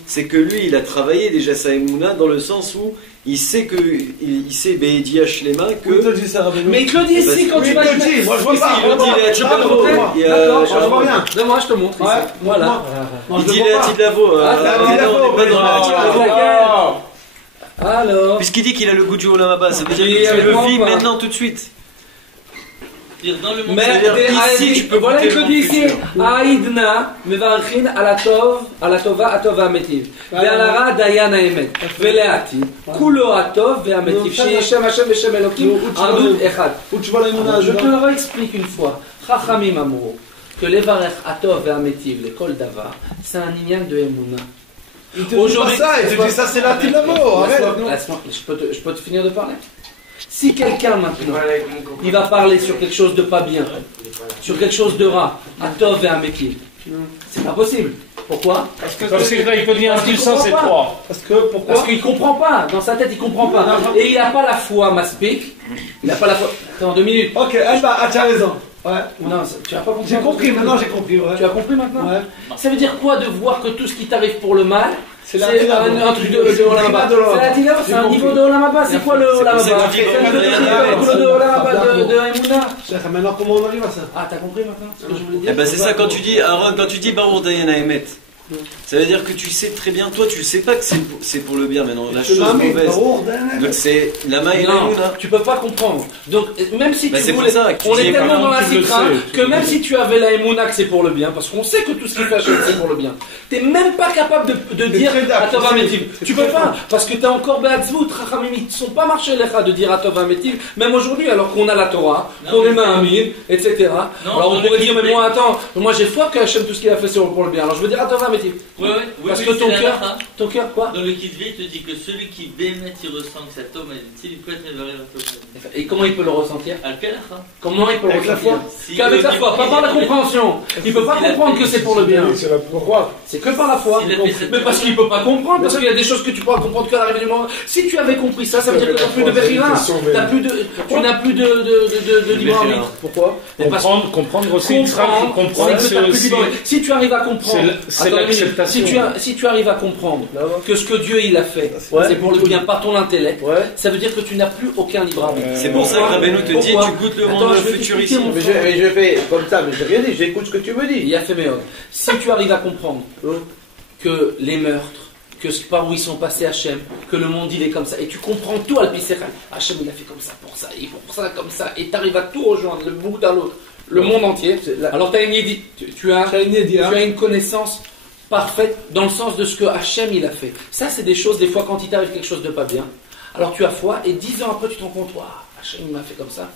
C'est que lui, il a travaillé déjà sa Emouna dans le sens où il sait que il sait Be'edia Shlema que. Mais il te le dit ici quand tu vas le dire. Moi je vois pas. Il le dit, d'accord, je vois rien. Moi je te montre. Voilà. Il dit les Hatid Lavo. Alors. Puisqu'il dit qu'il a le goût du Olam Abba, ça veut dire que tu le vis maintenant tout de suite. Dans le monde, mais ici, tu peux voilà, il te dit ici Aïdna, Mevarchin, Alatov, Alatova, Atova, Ametiv. Ve'alara, Dayan, Aemet. Ve'leati. Kulo, Atov, Ve'ametiv. She'yeshem, Hashem, Veshem, Elokim, Ardut, Echad. Je te le réexplique une fois. Chachamim Amro, que les Varech, Atov, Ve'ametiv, les Kol Davar, c'est un ignan de Emouna. Aujourd'hui, ça, c'est la Tilamo. Je peux te finir de parler? Si quelqu'un maintenant, il va parler sur quelque chose de pas bien, sur quelque chose de rat, à Tov et à Mekil, c'est pas possible. Pourquoi? Parce que là, il peut dire un sens et trois. Parce qu'il comprend pas. Dans sa tête, il comprend pas. Et il n'a pas la foi, Maspik. Il n'a pas la foi. Attends 2 minutes. Ok, tu as raison. Ouais. Non, tu n'as pas compris. J'ai compris, maintenant j'ai compris. Ouais. Tu as compris maintenant? Ouais. Ça veut dire quoi de voir que tout ce qui t'arrive pour le mal, c'est un truc de Olam Abba? C'est un niveau de Olam Abba. C'est quoi le Olam Abba? C'est le de Olam Abba de Emouna. Maintenant, comment on arrive à ça? Ah, t'as compris maintenant ce que je voulais dire? Eh ben c'est ça quand tu dis, Aaron, quand tu dis Baruch Dayan Haemet. Ça veut dire que tu sais très bien, toi tu sais pas que c'est pour le bien maintenant, la chose mauvaise. Donc c'est la main et la mouna. Tu peux pas comprendre. Donc même si tu voulais, ça, on est tellement dans la citra que même si tu avais la émouna que c'est pour le bien, parce qu'on sait que tout ce qui fait c'est pour le bien, t'es même pas capable de dire Atova Metiv. Tu peux pas, parce que t'as encore Be'atzvut, Chachamim, ils sont pas marchés lecha de dire Atova Metiv, même aujourd'hui alors qu'on a la Torah, qu'on est Mahamim, etc. Alors on pourrait dire mais moi attends, moi j'ai foi que Hachem tout ce qu'il a fait c'est pour le bien. Alors je veux dire Atova Metiv. Oui, parce que ton cœur quoi? Dans le Kitvei, il te dit que celui qui bémet, il ressent que sa tome, il peut être mévaré la tome. Et comment il peut le ressentir? Comment il peut le ressentir? Qu'avec la foi, pas par la compréhension. Il peut pas comprendre que c'est pour le bien. Pourquoi? C'est que par la foi. Mais parce qu'il peut pas comprendre, parce qu'il y a des choses que tu pourras comprendre qu'à l'arrivée du moment. Si tu avais compris ça, ça veut dire que tu n'as plus de Bechira. Tu n'as plus de libre arbitre. Pourquoi? Comprendre aussi. Comprendre, c'est aussi. Si tu arrives à comprendre. C'est l'acceptation. Si tu arrives à comprendre que ce que Dieu il a fait, c'est pour le bien par ton intellect, ça veut dire que tu n'as plus aucun libre arbitre. C'est pour ça que Rabbeinu te dit tu goûtes le monde futuriste. Mais je fais comme ça, mais j'ai rien dit, j'écoute ce que tu me dis. Il a fait méode. Si tu arrives à comprendre que les meurtres, par où ils sont passés Hachem, que le monde il est comme ça, et tu comprends tout à l'Pisera. Hachem il a fait comme ça pour ça, et pour ça comme ça, et tu arrives à tout rejoindre, le bout d'un l'autre, le monde entier. Alors tu as une connaissance parfaite dans le sens de ce que Hachem il a fait. Ça c'est des choses, des fois quand il t'arrive quelque chose de pas bien, alors tu as foi, et 10 ans après tu te rends compte, Hachem il m'a fait comme ça.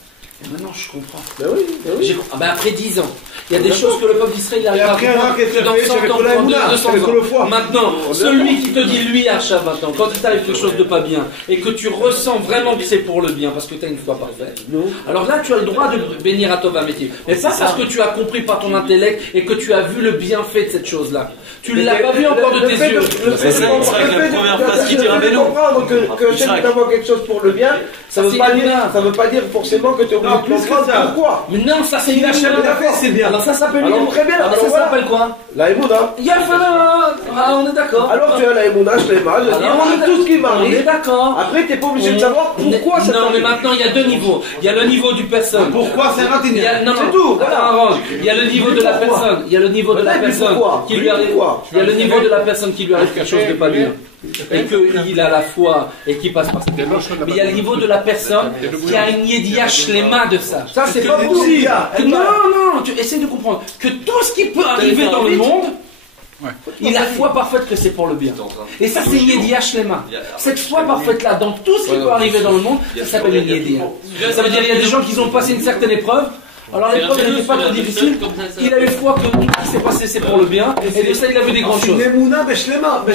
Et maintenant je comprends. Après 10 ans, il y a des choses que le peuple d'Israël arrive à comprendre dans 100 ans, dans 200 ans. Maintenant, celui qui te dit lui à Shabbat, quand il t'arrive quelque chose de pas bien et que tu ressens vraiment que c'est pour le bien parce que tu as une foi parfaite, alors là tu as le droit de bénir à Tov HaMetiv. Mais pas parce que tu as compris par ton intellect et que tu as vu le bienfait de cette chose-là. Tu ne l'as pas vu encore de tes yeux. Le fait de comprendre que Hachem t'envoie quelque chose pour le bien, ça ne veut pas dire forcément que tu es obligé de comprendre pourquoi. Mais non, ça c'est une Hachem l'a fait, c'est bien. Alors ça s'appelle très bien. Alors ça s'appelle quoi? La Emouna. On est d'accord. Alors tu as la Emouna, je l'ai tout ce qui m'arrive. On est d'accord. Après, tu n'es pas obligé de savoir pourquoi ça t'arrive. Non, mais maintenant il y a deux niveaux. Il y a le niveau du personne. Pourquoi c'est raté? Non, c'est tout. Il y a le niveau de la personne. Il y a le niveau de la personne qui lui arrive. Il y a le niveau de la personne qui lui arrive quelque chose de pas bien. Et qu'il a la foi et qu'il passe par cette épreuve. Mais il y a le niveau de la personne qui a une yédia shlema de ça. Ça, c'est pas possible. Non, tu essaies de comprendre que tout ce qui peut arriver dans le monde, il a la foi parfaite que c'est pour le bien. Et ça, c'est une yédia shlema. Cette foi parfaite-là, dans tout ce qui peut arriver dans le monde, ça s'appelle une yédia. Ça veut dire qu'il y a des gens qui ont passé une certaine épreuve. Alors l'épreuve n'était pas trop difficile, il a eu foi que tout ce qui s'est passé c'est pour le bien, et de ça il a vu des grandes choses. Une émouna beshlema.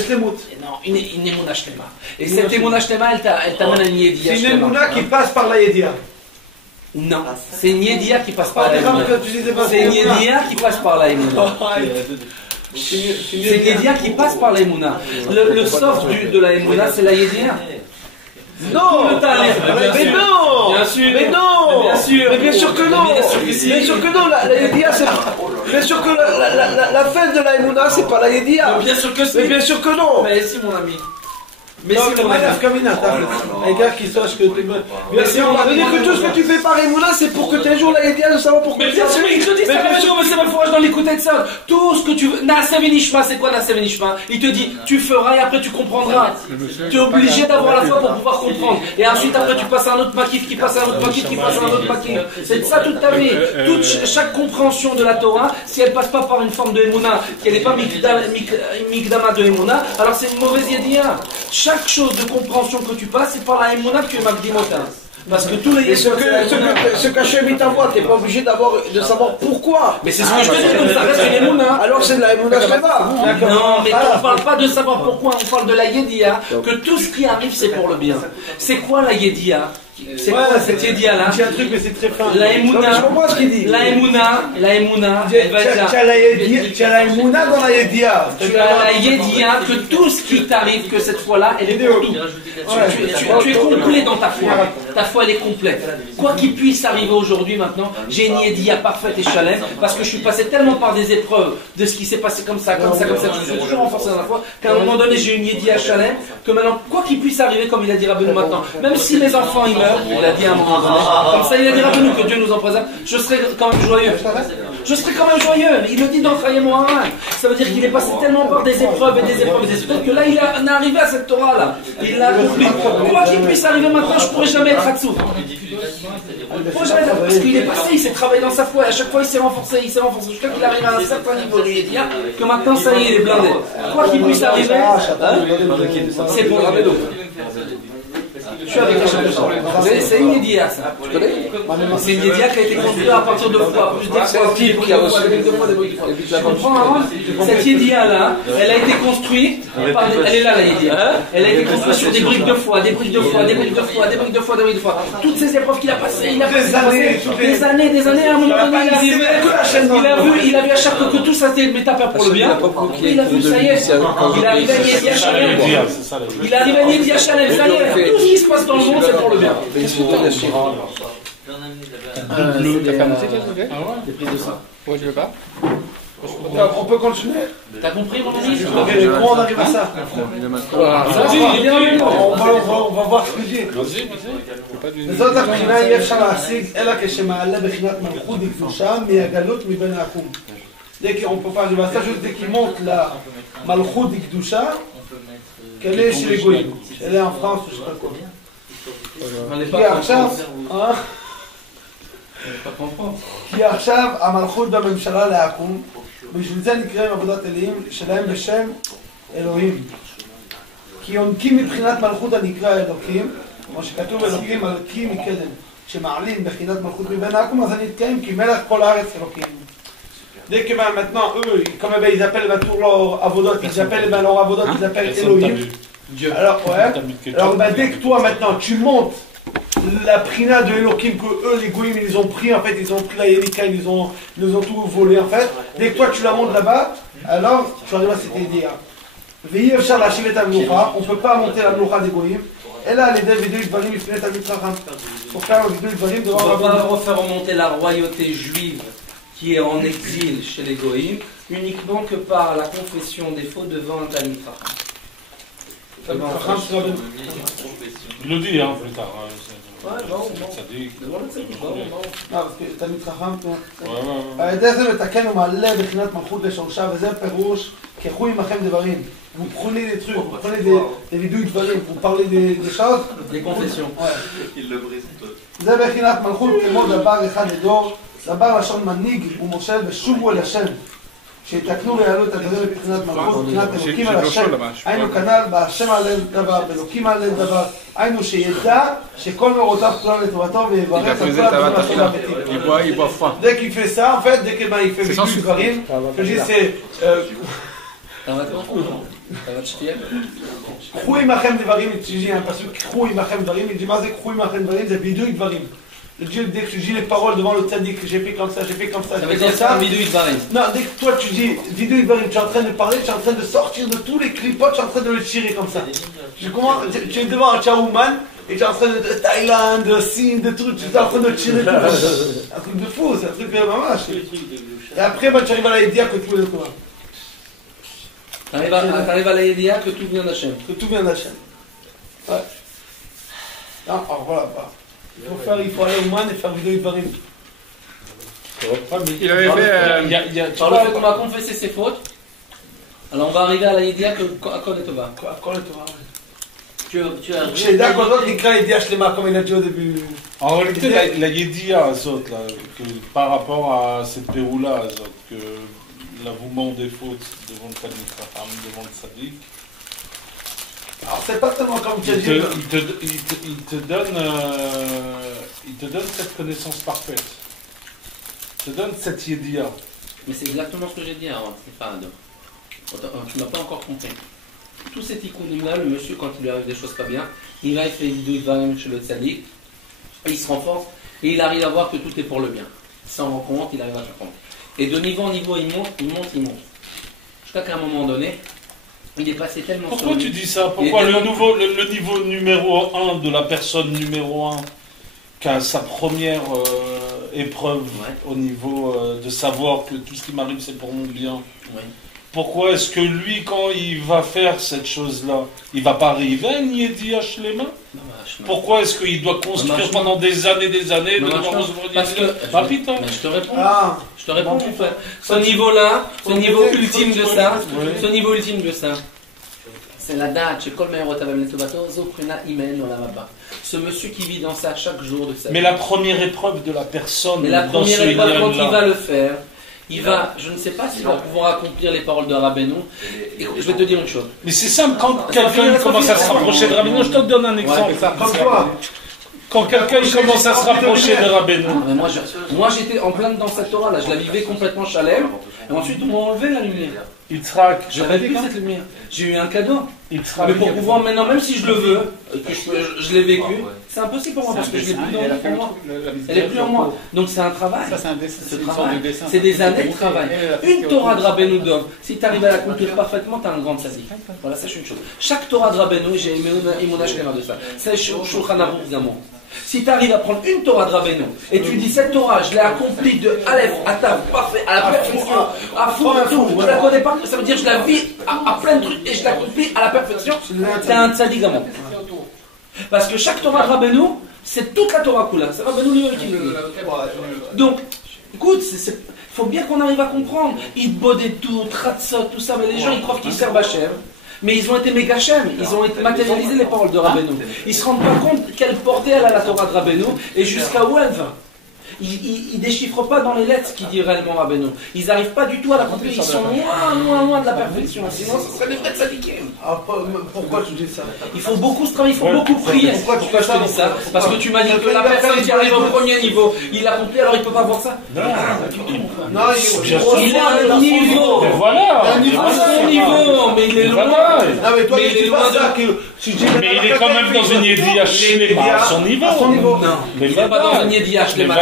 Non, une émouna shlema. Et cette émouna shlema, elle t'amène à une yédia. C'est une émouna qui passe par la yédia. Non, c'est une yédia qui passe par la émouna. C'est une yédia qui passe par la émouna. C'est une yédia qui passe par la émouna. Le soft de la émouna, c'est la yédia. Non, mais non, bien sûr, mais non, mais bien sûr que non, bien sûr que non, la Yédia c'est bien sûr que la fin de la Emouna c'est pas la Yédia. Bien sûr que si. Mais bien sûr que non. Mais si mon ami. Mais c'est mon ami. Un gars qui sache que tu bien sûr, on va dire que tout ce que tu fais par Emouna c'est pour que tu aies un jour la Yédia de savoir pourquoi. Mais bien sûr, il te dit ça, mais c'est mal fourrage dans l'écouter de ça. Tout ce que tu veux. Naaseh Venishma, c'est quoi Naaseh Venishma? Il te dit, tu feras et après tu comprendras. Tu es obligé d'avoir la foi pour pouvoir comprendre. Et ensuite, après, tu passes à un autre maquif, qui passe à un autre maquif, qui passe à un autre maquif. C'est ça toute ta vie. Chaque compréhension de la Torah, si elle passe pas par une forme de Emouna, qu'elle n'est pas Mikdama de Emouna, alors c'est une mauvaise Yédia. Chaque chose de compréhension que tu passes, c'est par la Emouna que tu es Makdimota. Parce que tous les... Ce qu'Hachem t'envoie, tu n'es pas obligé de savoir pourquoi. Mais c'est ce que je te dis, donc ça reste une Emouna. Alors c'est de la Emouna Shlema. Non, mais on ne parle pas de savoir pourquoi, on parle de la Yédia, que tout ce qui arrive c'est pour le bien. C'est quoi la Yédia? C'est quoi cette Yédia-là? C'est un truc, mais c'est très fin. La Emouna, je comprends ce qu'il dit. La Emouna, elle va être là. Tu as la Emouna dans la Yédia. Tu as la Yédia que tout ce qui t'arrive, que cette fois-là, elle est pour tout. Tu es complet dans ta foi. Ta foi, elle est complète. Quoi qu'il puisse arriver aujourd'hui, maintenant, j'ai une Yédia parfaite et chalem, parce que je suis passé tellement par des épreuves de ce qui s'est passé comme ça. Je suis toujours renforcé dans la foi, qu'à un moment donné, j'ai une Yédia chalem, que maintenant, quoi qu'il puisse arriver, comme il a dit Rabbeinu maintenant, même si mes enfants ils meurent, il a dit à un moment donné, comme ça il a dit Rabbeinu, que Dieu nous en préserve, je serai quand même joyeux. Je serai quand même joyeux. Il le dit dans Chayei Moharan. Ça veut dire qu'il est passé tellement par des épreuves et des épreuves et des épreuves que là il est arrivé à cette Torah là. Il l'a accompli. Quoi qu'il puisse arriver maintenant, je ne pourrai jamais être Hatsouf. Parce qu'il est passé, il s'est travaillé dans sa foi et à chaque fois il s'est renforcé jusqu'à qu'il arrive à un certain niveau de dire que maintenant ça y est, il est blindé. Quoi qu'il puisse arriver, c'est pour Rabbeinu. Je suis avec la c'est une Yédia, ça. Tu connais? C'est une Yédia qui a été construite à partir de foi. Plus des fois, des briques de foi. Tu comprends, Aaron? Cette Yédia-là, elle a été construite, elle est là la Yédia. Elle a été construite sur des briques de foi, des briques de foi. Toutes ces épreuves qu'il a passées, des années, à un moment donné, il a vu à chaque fois que tout ça était une métaphore pour le bien. Et il a vu, ça y est, il est arrivé à Yédia Shalem. Il est arrivé à Yédia Shalem, ça y est, tout ce qui se passe dans le monde, c'est pour le bien. T'as fait un musique là, Des prises de sang. Ouais, je veux pas. On peut continuer. T'as compris mon ami? Comment on arrive à ça? On va voir ce que dit. זאת הבחינה אי אפשר להשיג אלא כשמעלה בחינת מלכות וקדושה מהגלות מבין העקום. On peut pas, ça juste dès qu'il monte la malchut d'Ikdusha, qu'elle est chez les goïms. Elle est en France ou je sais pas quoi. Qui עכשיו, כי עכשיו המלכות בממשלה להקום, בשביל זה נקראים עבודת אלוהים שלהם בשם אלוהים. כי יונקים מבחינת מלכות הנקרא אלוקים, כמו שכתוב אלוקים מלכי מקדם, שמעלים בחינת מלכות מבין העקום, אז נתקיים כי מלך כל הארץ אלוקים. Dès que maintenant, eux, comme ils appellent toujours leur avodot, ils appellent leur avodot, ils appellent Elohim. Alors, ouais. Alors, dès que toi, maintenant, tu montes la prina de Elohim que eux, les goïms, ils ont pris, en fait, ils ont pris la Yelika, ils ont tout volé, en fait. Dès que toi, tu la montes là-bas, alors, tu arrives à cette idée. Veillez, Charles, la Shivet Amloucha, on ne peut pas monter la Mloucha des goïms. Et là, les deux vidéos, ils valent, ils finissent à Mitzracham. Pour faire les vidéos, ils valent devant la on va pas refaire remonter la royauté juive qui est en exil chez les Goïms, uniquement que par la confession des faux devant un Talmid Chacham. Il le dit, hein, plus tard. Ouais, bon. parce que תלמיד חכם, על ידי זה מתקן ומעלה בחינת מלכות לשורשה, וזה פירוש כחו עמכם דברים. Vous prenez des trucs, vous prenez des vidéos de dvarim, vous parlez des choses. Des confessions. Il le brise tout. זה בחינת מלכות כמו דבר אחד לדור, דבר לשון מנהיג ומושל ושובו אל השם. שיתקנו ויעלו את הדברים מבחינת מלכות, מבחינת אלוקים על השם. היינו כנ"ל בהשם עליהם דבר, באלוקים עליהם דבר. היינו שידע שכל מאורותיו כולם לטובתו ויברך על כל הדברים הטובים והמתים. Dès qu'il fait ça, en fait, dès qu'il fait vidéo de dvarim, que je dis c'est... קחו עמכם דברים, j'ai un passage, קחו עמכם דברים, il dit מה זה קחו עמכם דברים, זה וידוי דברים. Dès que tu dis les paroles devant le tzaddik, j'ai fait comme ça, j'ai fait comme ça, ça veut dire ça, vidéo dvarim. Non, dès que toi tu dis vidéo dvarim, tu es en train de parler, tu es en train de sortir de tous les clipotes, tu es en train de le tirer comme ça. Tu es devant un Chaouman et tu es en train de Thaïlande, de Sine, de trucs, tu es en train de tirer tout. Un truc de fou, c'est un truc de mamache. Et après, tu arrives à la Yedia que tout est toi. T'arrives à la Yedia que tout vient d'Hachem. Que tout vient d'Hachem. Ouais. Non, alors voilà. Il faut aller au man et faire vidéo de varim. Il avait fait. Par le fait qu'on va confesser ses fautes, alors on va arriver à la Yedia que Akol et Tova. Akol et Tova. Tu as. Je suis d'accord, il craint Yedia Shlema comme il a dit au début. En réalité, la Yedia, par rapport à cette Péoula, que l'avouement des fautes devant le Talmid Chacham, devant le Tzaddik. Alors c'est pas tellement comme tu as dit. Il te donne cette connaissance parfaite. Il te donne cette Yedia. Mais c'est exactement ce que j'ai dit avant, Stéphane. Tu m'as pas encore compris. Tous ces tikkunim-là, le monsieur, quand il lui arrive des choses pas bien, il va, il fait une vidéo chez le tzaddik, il se renforce et il arrive à voir que tout est pour le bien. Il s'en rend compte, il arrive à se rendre. Et de niveau en niveau, il monte. Jusqu'à qu'à un moment donné, il est passé tellement... Pourquoi tu dis ça? Pourquoi le niveau numéro 1 de la personne numéro 1 qui a sa première épreuve au niveau de savoir que tout ce qui m'arrive c'est pour mon bien. Pourquoi est-ce que lui, quand il va faire cette chose-là, il ne va pas arriver à une Yedia Shlema? Pourquoi est-ce qu'il doit construire pendant des années de parce que je te réponds. Je te réponds, mon frère. Ce niveau-là, ce niveau ultime de ça, c'est la date chez Kol Me'erotav Letovato, Zoprina Imen Olamaba. Ce monsieur qui vit dans ça chaque jour de sa vie. Mais la première épreuve de la personne, mais la première épreuve, quand il va le faire, il va, je ne sais pas s'il va pouvoir accomplir les paroles de Rabbeinu. Et je vais te dire une chose. Mais c'est simple, quand quelqu'un commence à se rapprocher de Rabbeinu, je te donne un exemple. Quand quelqu'un commence à se rapprocher de Rabbeinu. Moi j'étais en plein dans cette Torah là, je la vivais complètement chalem. Et ensuite on m'a enlevé la lumière. Yitzhak, je n'avais plus cette lumière. J'ai eu un cadeau. Mais pour pouvoir maintenant, même si je le veux, que je l'ai vécu, c'est impossible pour moi parce que je l'ai plus dans moi. Elle est plus en moi. Donc c'est un travail. C'est des années de travail. Une Torah de Rabbeinu Dov, si tu arrives à l'accomplir parfaitement, tu as un grand tzaddik. Voilà, sache une chose. Chaque Torah de Rabbeinu, j'ai Imona Shlema de ça. C'est Shulchan Aruch Gamon. Si tu arrives à prendre une Torah de Rabbeinu et tu dis cette Torah, je l'ai accomplie de Aleph à Tav, parfait, à la perfection, à fond, tout, je la connais pas, ça veut dire que je la vis à plein de trucs et je l'accomplis à la perfection, c'est un tzaddik gamon. Parce que chaque Torah de Rabbeinu, c'est toute la Torah Kula, c'est Rabbeinu lui qui le dit. Donc, écoute, il faut bien qu'on arrive à comprendre. Idbodé tout, Tratzot, tout ça, mais les gens ils croient qu'ils servent Hachem. Mais ils ont été Megachem, ils ont été matérialisés les paroles de Rabbeinu. Ils se rendent pas compte quelle portée elle a la Torah de Rabbeinu et jusqu'à où elle va. Ils ne déchiffrent pas dans les lettres ce qu'il dit réellement Rabbeinu. Ils n'arrivent pas du tout à la comprendre. Ils sont loin de la perfection. Sinon, ce serait des vrais tzadikim. Pourquoi tu dis ça? Il faut beaucoup se travailler, il faut beaucoup prier. Pourquoi je te dis ça? Parce que tu m'as dit que la personne qui arrive au premier niveau, il a compris, alors il ne peut pas voir ça? Non, il a un niveau. Voilà. Il a son niveau, mais il est loin. Mais il est loin de... Mais il est quand même dans une Yediya Shlema à son niveau. Non, il n'est pas dans une Yediya Shlema.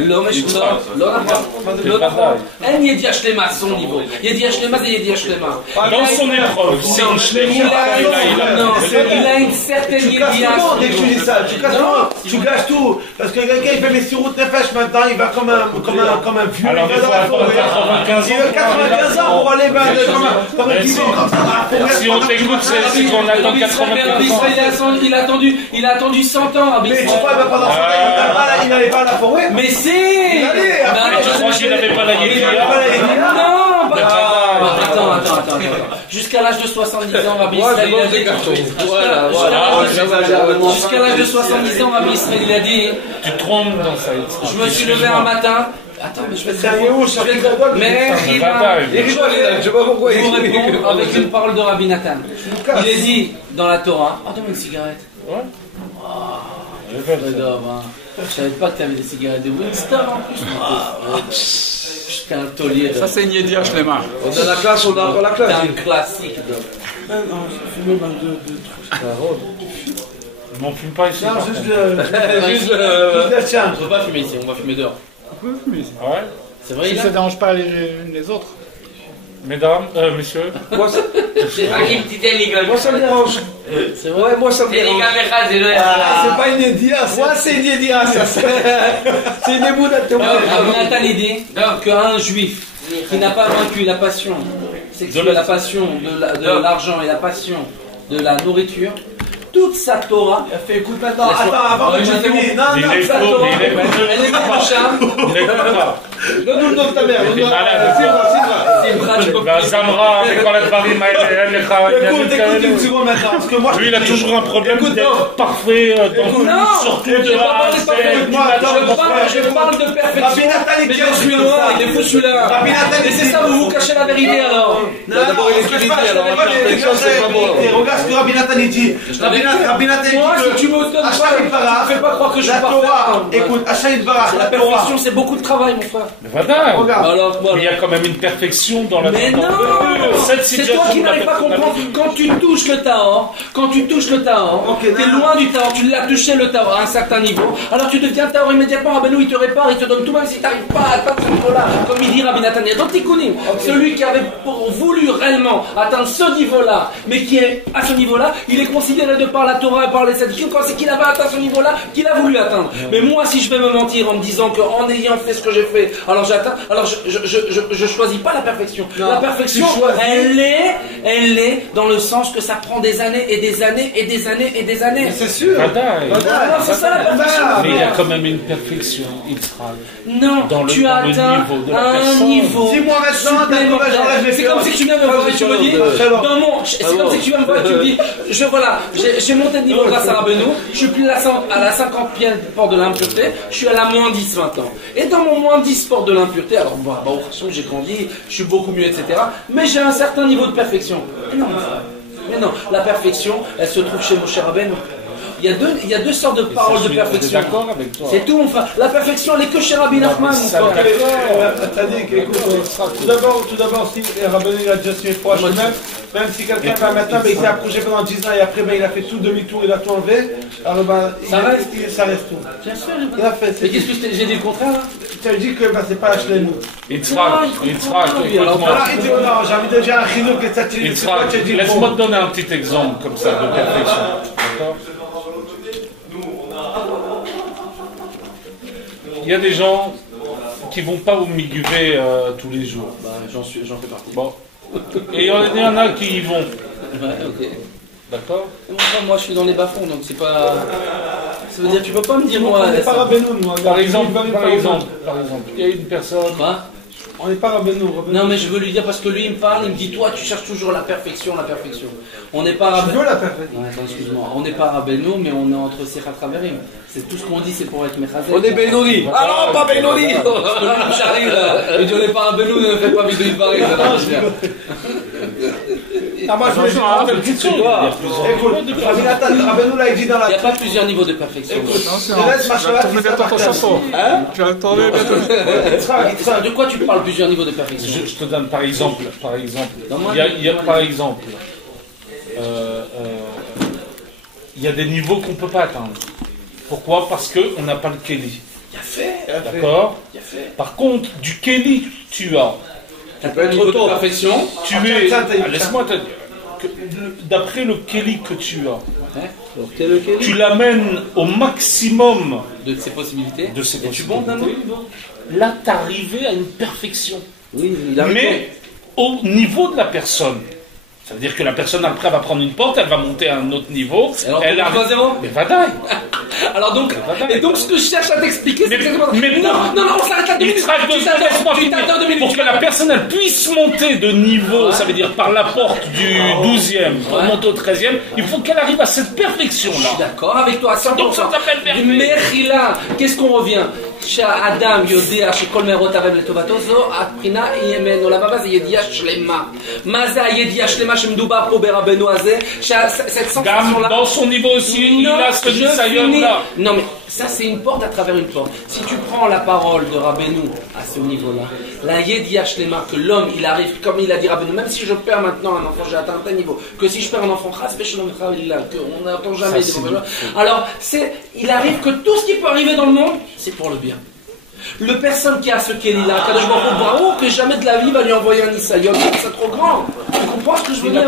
לא משנה, לא נכון, אין ידיעה שלמה à son niveau. ידיעה שלמה זה ידיעה שלמה. Dans son épreuve, c'est une Shlema. Il a une certaine yediעה. Dès que tu dis ça, tu gâches tout. Parce que quelqu'un il fait mes siroutes nefesh maintenant, il va comme un vieux. Alors il faut attendre 95 ans. Il a 95 ans pour aller comme un pivot comme ça. Si on t'écoute, c'est qu'on attend 95 ans. Il a attendu 100 ans. Mais tu crois que pendant 100 ans, il n'allait pas à la forêt? Mais si! Je crois qu'il n'avait pas la Yediya. Non! Attends. Jusqu'à l'âge de 70 ans, Rabbi Israël a dit. Jusqu'à l'âge de 70 ans, Rabbi Israël il a dit. Tu te trompes dans ça. Je me suis levé un matin. Attends, mais je vais te répondre. Mais je sais pas pourquoi il vous répond avec une parole de Rabbi Nathan. Il est dit dans la Torah. Oh, donne-moi une cigarette. Ouais. Je savais pas que tu avais des cigarettes de Winston en plus. J'étais un taulier. Ça, c'est une Yediya Shlema. On a la classe, on a encore la classe. C'est un classique. Non, je fume même deux trucs. On fume pas ici. Non, juste la tienne. On ne peut pas fumer ici, on va fumer dehors. On peut fumer ici. Ouais. C'est vrai, Si ça ne dérange pas les autres. Mesdames, messieurs. Moi, ça me dérange. C'est vrai, moi, ça me dérange. C'est pas une Yediya, moi, c'est une Yediya, ça. C'est une ébouda de Torah. Nathan dit qu'un juif qui n'a pas vaincu la passion sexuelle, la passion de l'argent et la passion de la nourriture, toute sa Torah. Fait écoute maintenant, attends, avant que tu finisses. Non, Il est sa faux, Torah. mais il est pas. Donne-nous le nom de ta mère. Il est malade. Zamra, avec quoi la Tvarim, Écoute une seconde maintenant. Parce que moi, lui, il a toujours un problème d'être parfait dans surtout de je parle de perfection. Mais je suis loin, il est fou celui-là. Et c'est ça, vous vous cachez la vérité alors. D'abord, il est vérité, alors la perfection, c'est pas bon. Regarde ce que Rabbi Nathan dit. Rabbi Nathan dit que si tu me donnes pas, fais pas croire que je suis parfait. Écoute, Hachayim Barak, la perfection, c'est beaucoup de travail, mon frère. Mais voilà. Alors, mais il y a quand même une perfection dans la Mais non, c'est toi qui n'arrives pas à comprendre. Quand tu touches le Tahor, t'es loin du Tahor, tu l'as touché le Tahor à un certain niveau, alors tu deviens Tahor immédiatement. Rabbeinu il te répare, il te donne tout, même si tu n'arrives pas à atteindre ce niveau-là. Comme il dit Rabbi Nathan, dans Tikkunim, celui qui avait voulu réellement atteindre ce niveau-là, mais qui est à ce niveau-là, il est considéré de par la Torah et par les tzadikim quand c'est qu'il avait atteint ce niveau-là qu'il a voulu atteindre. Mais moi, si je vais me mentir en me disant qu'en ayant fait ce que j'ai fait, alors j'atteins, alors je choisis pas la perfection. La perfection, elle est dans le sens que ça prend des années et des années et des années et des années. C'est sûr. C'est ça la perfection. Mais il y a quand même une perfection, Israël. Non, tu as atteint un niveau. Si moi maintenant, c'est comme si tu viens me voir et tu me dis, c'est comme si tu viens me voir et tu me dis, j'ai monté de niveau grâce à Rabbeinu, je suis plus à la 50e port de l'impureté, je suis à la moins 10 maintenant. Et dans mon moins 10 port de l'impureté, alors j'ai grandi, je suis beaucoup mieux, etc. Mais j'ai un certain niveau de perfection. Mais non, la perfection, elle se trouve chez Moshe Rabbeinu. Il y a deux sortes de paroles de perfection. D'accord avec toi. C'est tout, mon frère. La perfection, elle est que chez Rabbi Nachman, mon frère. T'as dit qu'écoute, tout d'abord, si Rabbeinu a déjà suivi proche, même si quelqu'un va maintenant, mais il s'est approché pendant 10 ans et après, il a fait tout demi-tour, il a tout enlevé, alors ça reste tout. Bien sûr, il a fait. Mais qu'est-ce que j'ai dit le contraire là? Tu as dit que c'est pas la Shlemout. Yitzhak, écoute-moi. J'ai un chino qui est satiré. Yitzhak, laisse-moi te donner un petit exemple comme ça de perfection. D'accord? Il y a des gens qui vont pas au miguvé tous les jours. Bah, j'en fais partie. Bon. Et il y en a qui y vont. Ouais, ok. D'accord? Moi, je suis dans les bas-fonds, donc c'est pas. Ça veut dire, tu peux pas me dire moi. On n'est pas Rabbeinu, moi. Par exemple, il y a une personne On n'est pas Rabbeinu. Non, mais je veux lui dire parce que lui il me parle, il me dit toi tu cherches toujours la perfection, la perfection. On n'est pas Je veux la perfection. Ouais, attends, excuse-moi, on n'est pas Rabbeinu, mais on est entre Sichat Chaverim. C'est tout ce qu'on dit, c'est pour être Mechazel. On est Benoni. Ah non, pas Benoni. Parce que lui, j'arrive là. Il dit on n'est pas Rabbeinu, ne fait pas vidéo de Paris. Ah, moi, je voulais juste raconter une petite chose. Écoute, Rabbeinu l'a dit dans la. Il n'y a pas plusieurs niveaux de perfection. Écoute, tu vas tourner bientôt ton chapeau. Tu vas tourner bientôt. De quoi tu parles plusieurs niveaux de perfection? Je te donne par exemple. Il y a par exemple. Il y a des niveaux qu'on ne peut pas atteindre. Pourquoi? Parce qu'on n'a pas le Kéli. D'accord? Par contre, du Kéli, tu as. Tu peux être niveau de perfection. Tu es. Laisse-moi te dire. D'après le Kéli que tu as, tu l'amènes au maximum de ses possibilités. Es-tu bon d'un autre? Là, tu es arrivé à une perfection. Oui, mais au niveau de la personne. Ça veut dire que la personne après va prendre une porte, elle va monter à un autre niveau. Alors, elle arrive à zéro. Mais vadaï. Alors donc, et donc ce que je cherche à t'expliquer, c'est exactement. Mais non, on s'arrête là 2 minutes. Laisse-moi finir. Pour que la personne elle puisse monter de niveau, ça veut dire par la porte du 12e pour monter au 13e, il faut qu'elle arrive à cette perfection-là. Je suis d'accord avec toi à 100%. Donc ça s'appelle perfect. Mechila, qu'est-ce qu'on revient? Adam יודע שכל מהרותיו הם לטובתו, זו הבחינה ימנו לבבא, זה ידיעה שלמה. מה זה הידיעה שלמה שמדובר פה ברבנו הזה? cette sensation-là. Dans son niveau aussi, il a ce nisayon-là. Non mais ça c'est une porte à travers une porte. Si tu prends la parole de Rabbeinu à ce niveau-là, la yediya shlema, que l'homme il arrive, comme il a dit Rabbeinu, même si je perds maintenant un enfant, j'ai atteint un tel niveau, que si je perds un enfant, qu'on n'entend jamais des mauvais. Alors il arrive que tout ce qui peut arriver dans le monde, c'est pour le bien. Le personne qui a ce Kéli-là, Kadosh Baruch Hu, bravo, que jamais de la vie va lui envoyer un Nisayon, c'est trop grand. Tu comprends ce que je veux dire?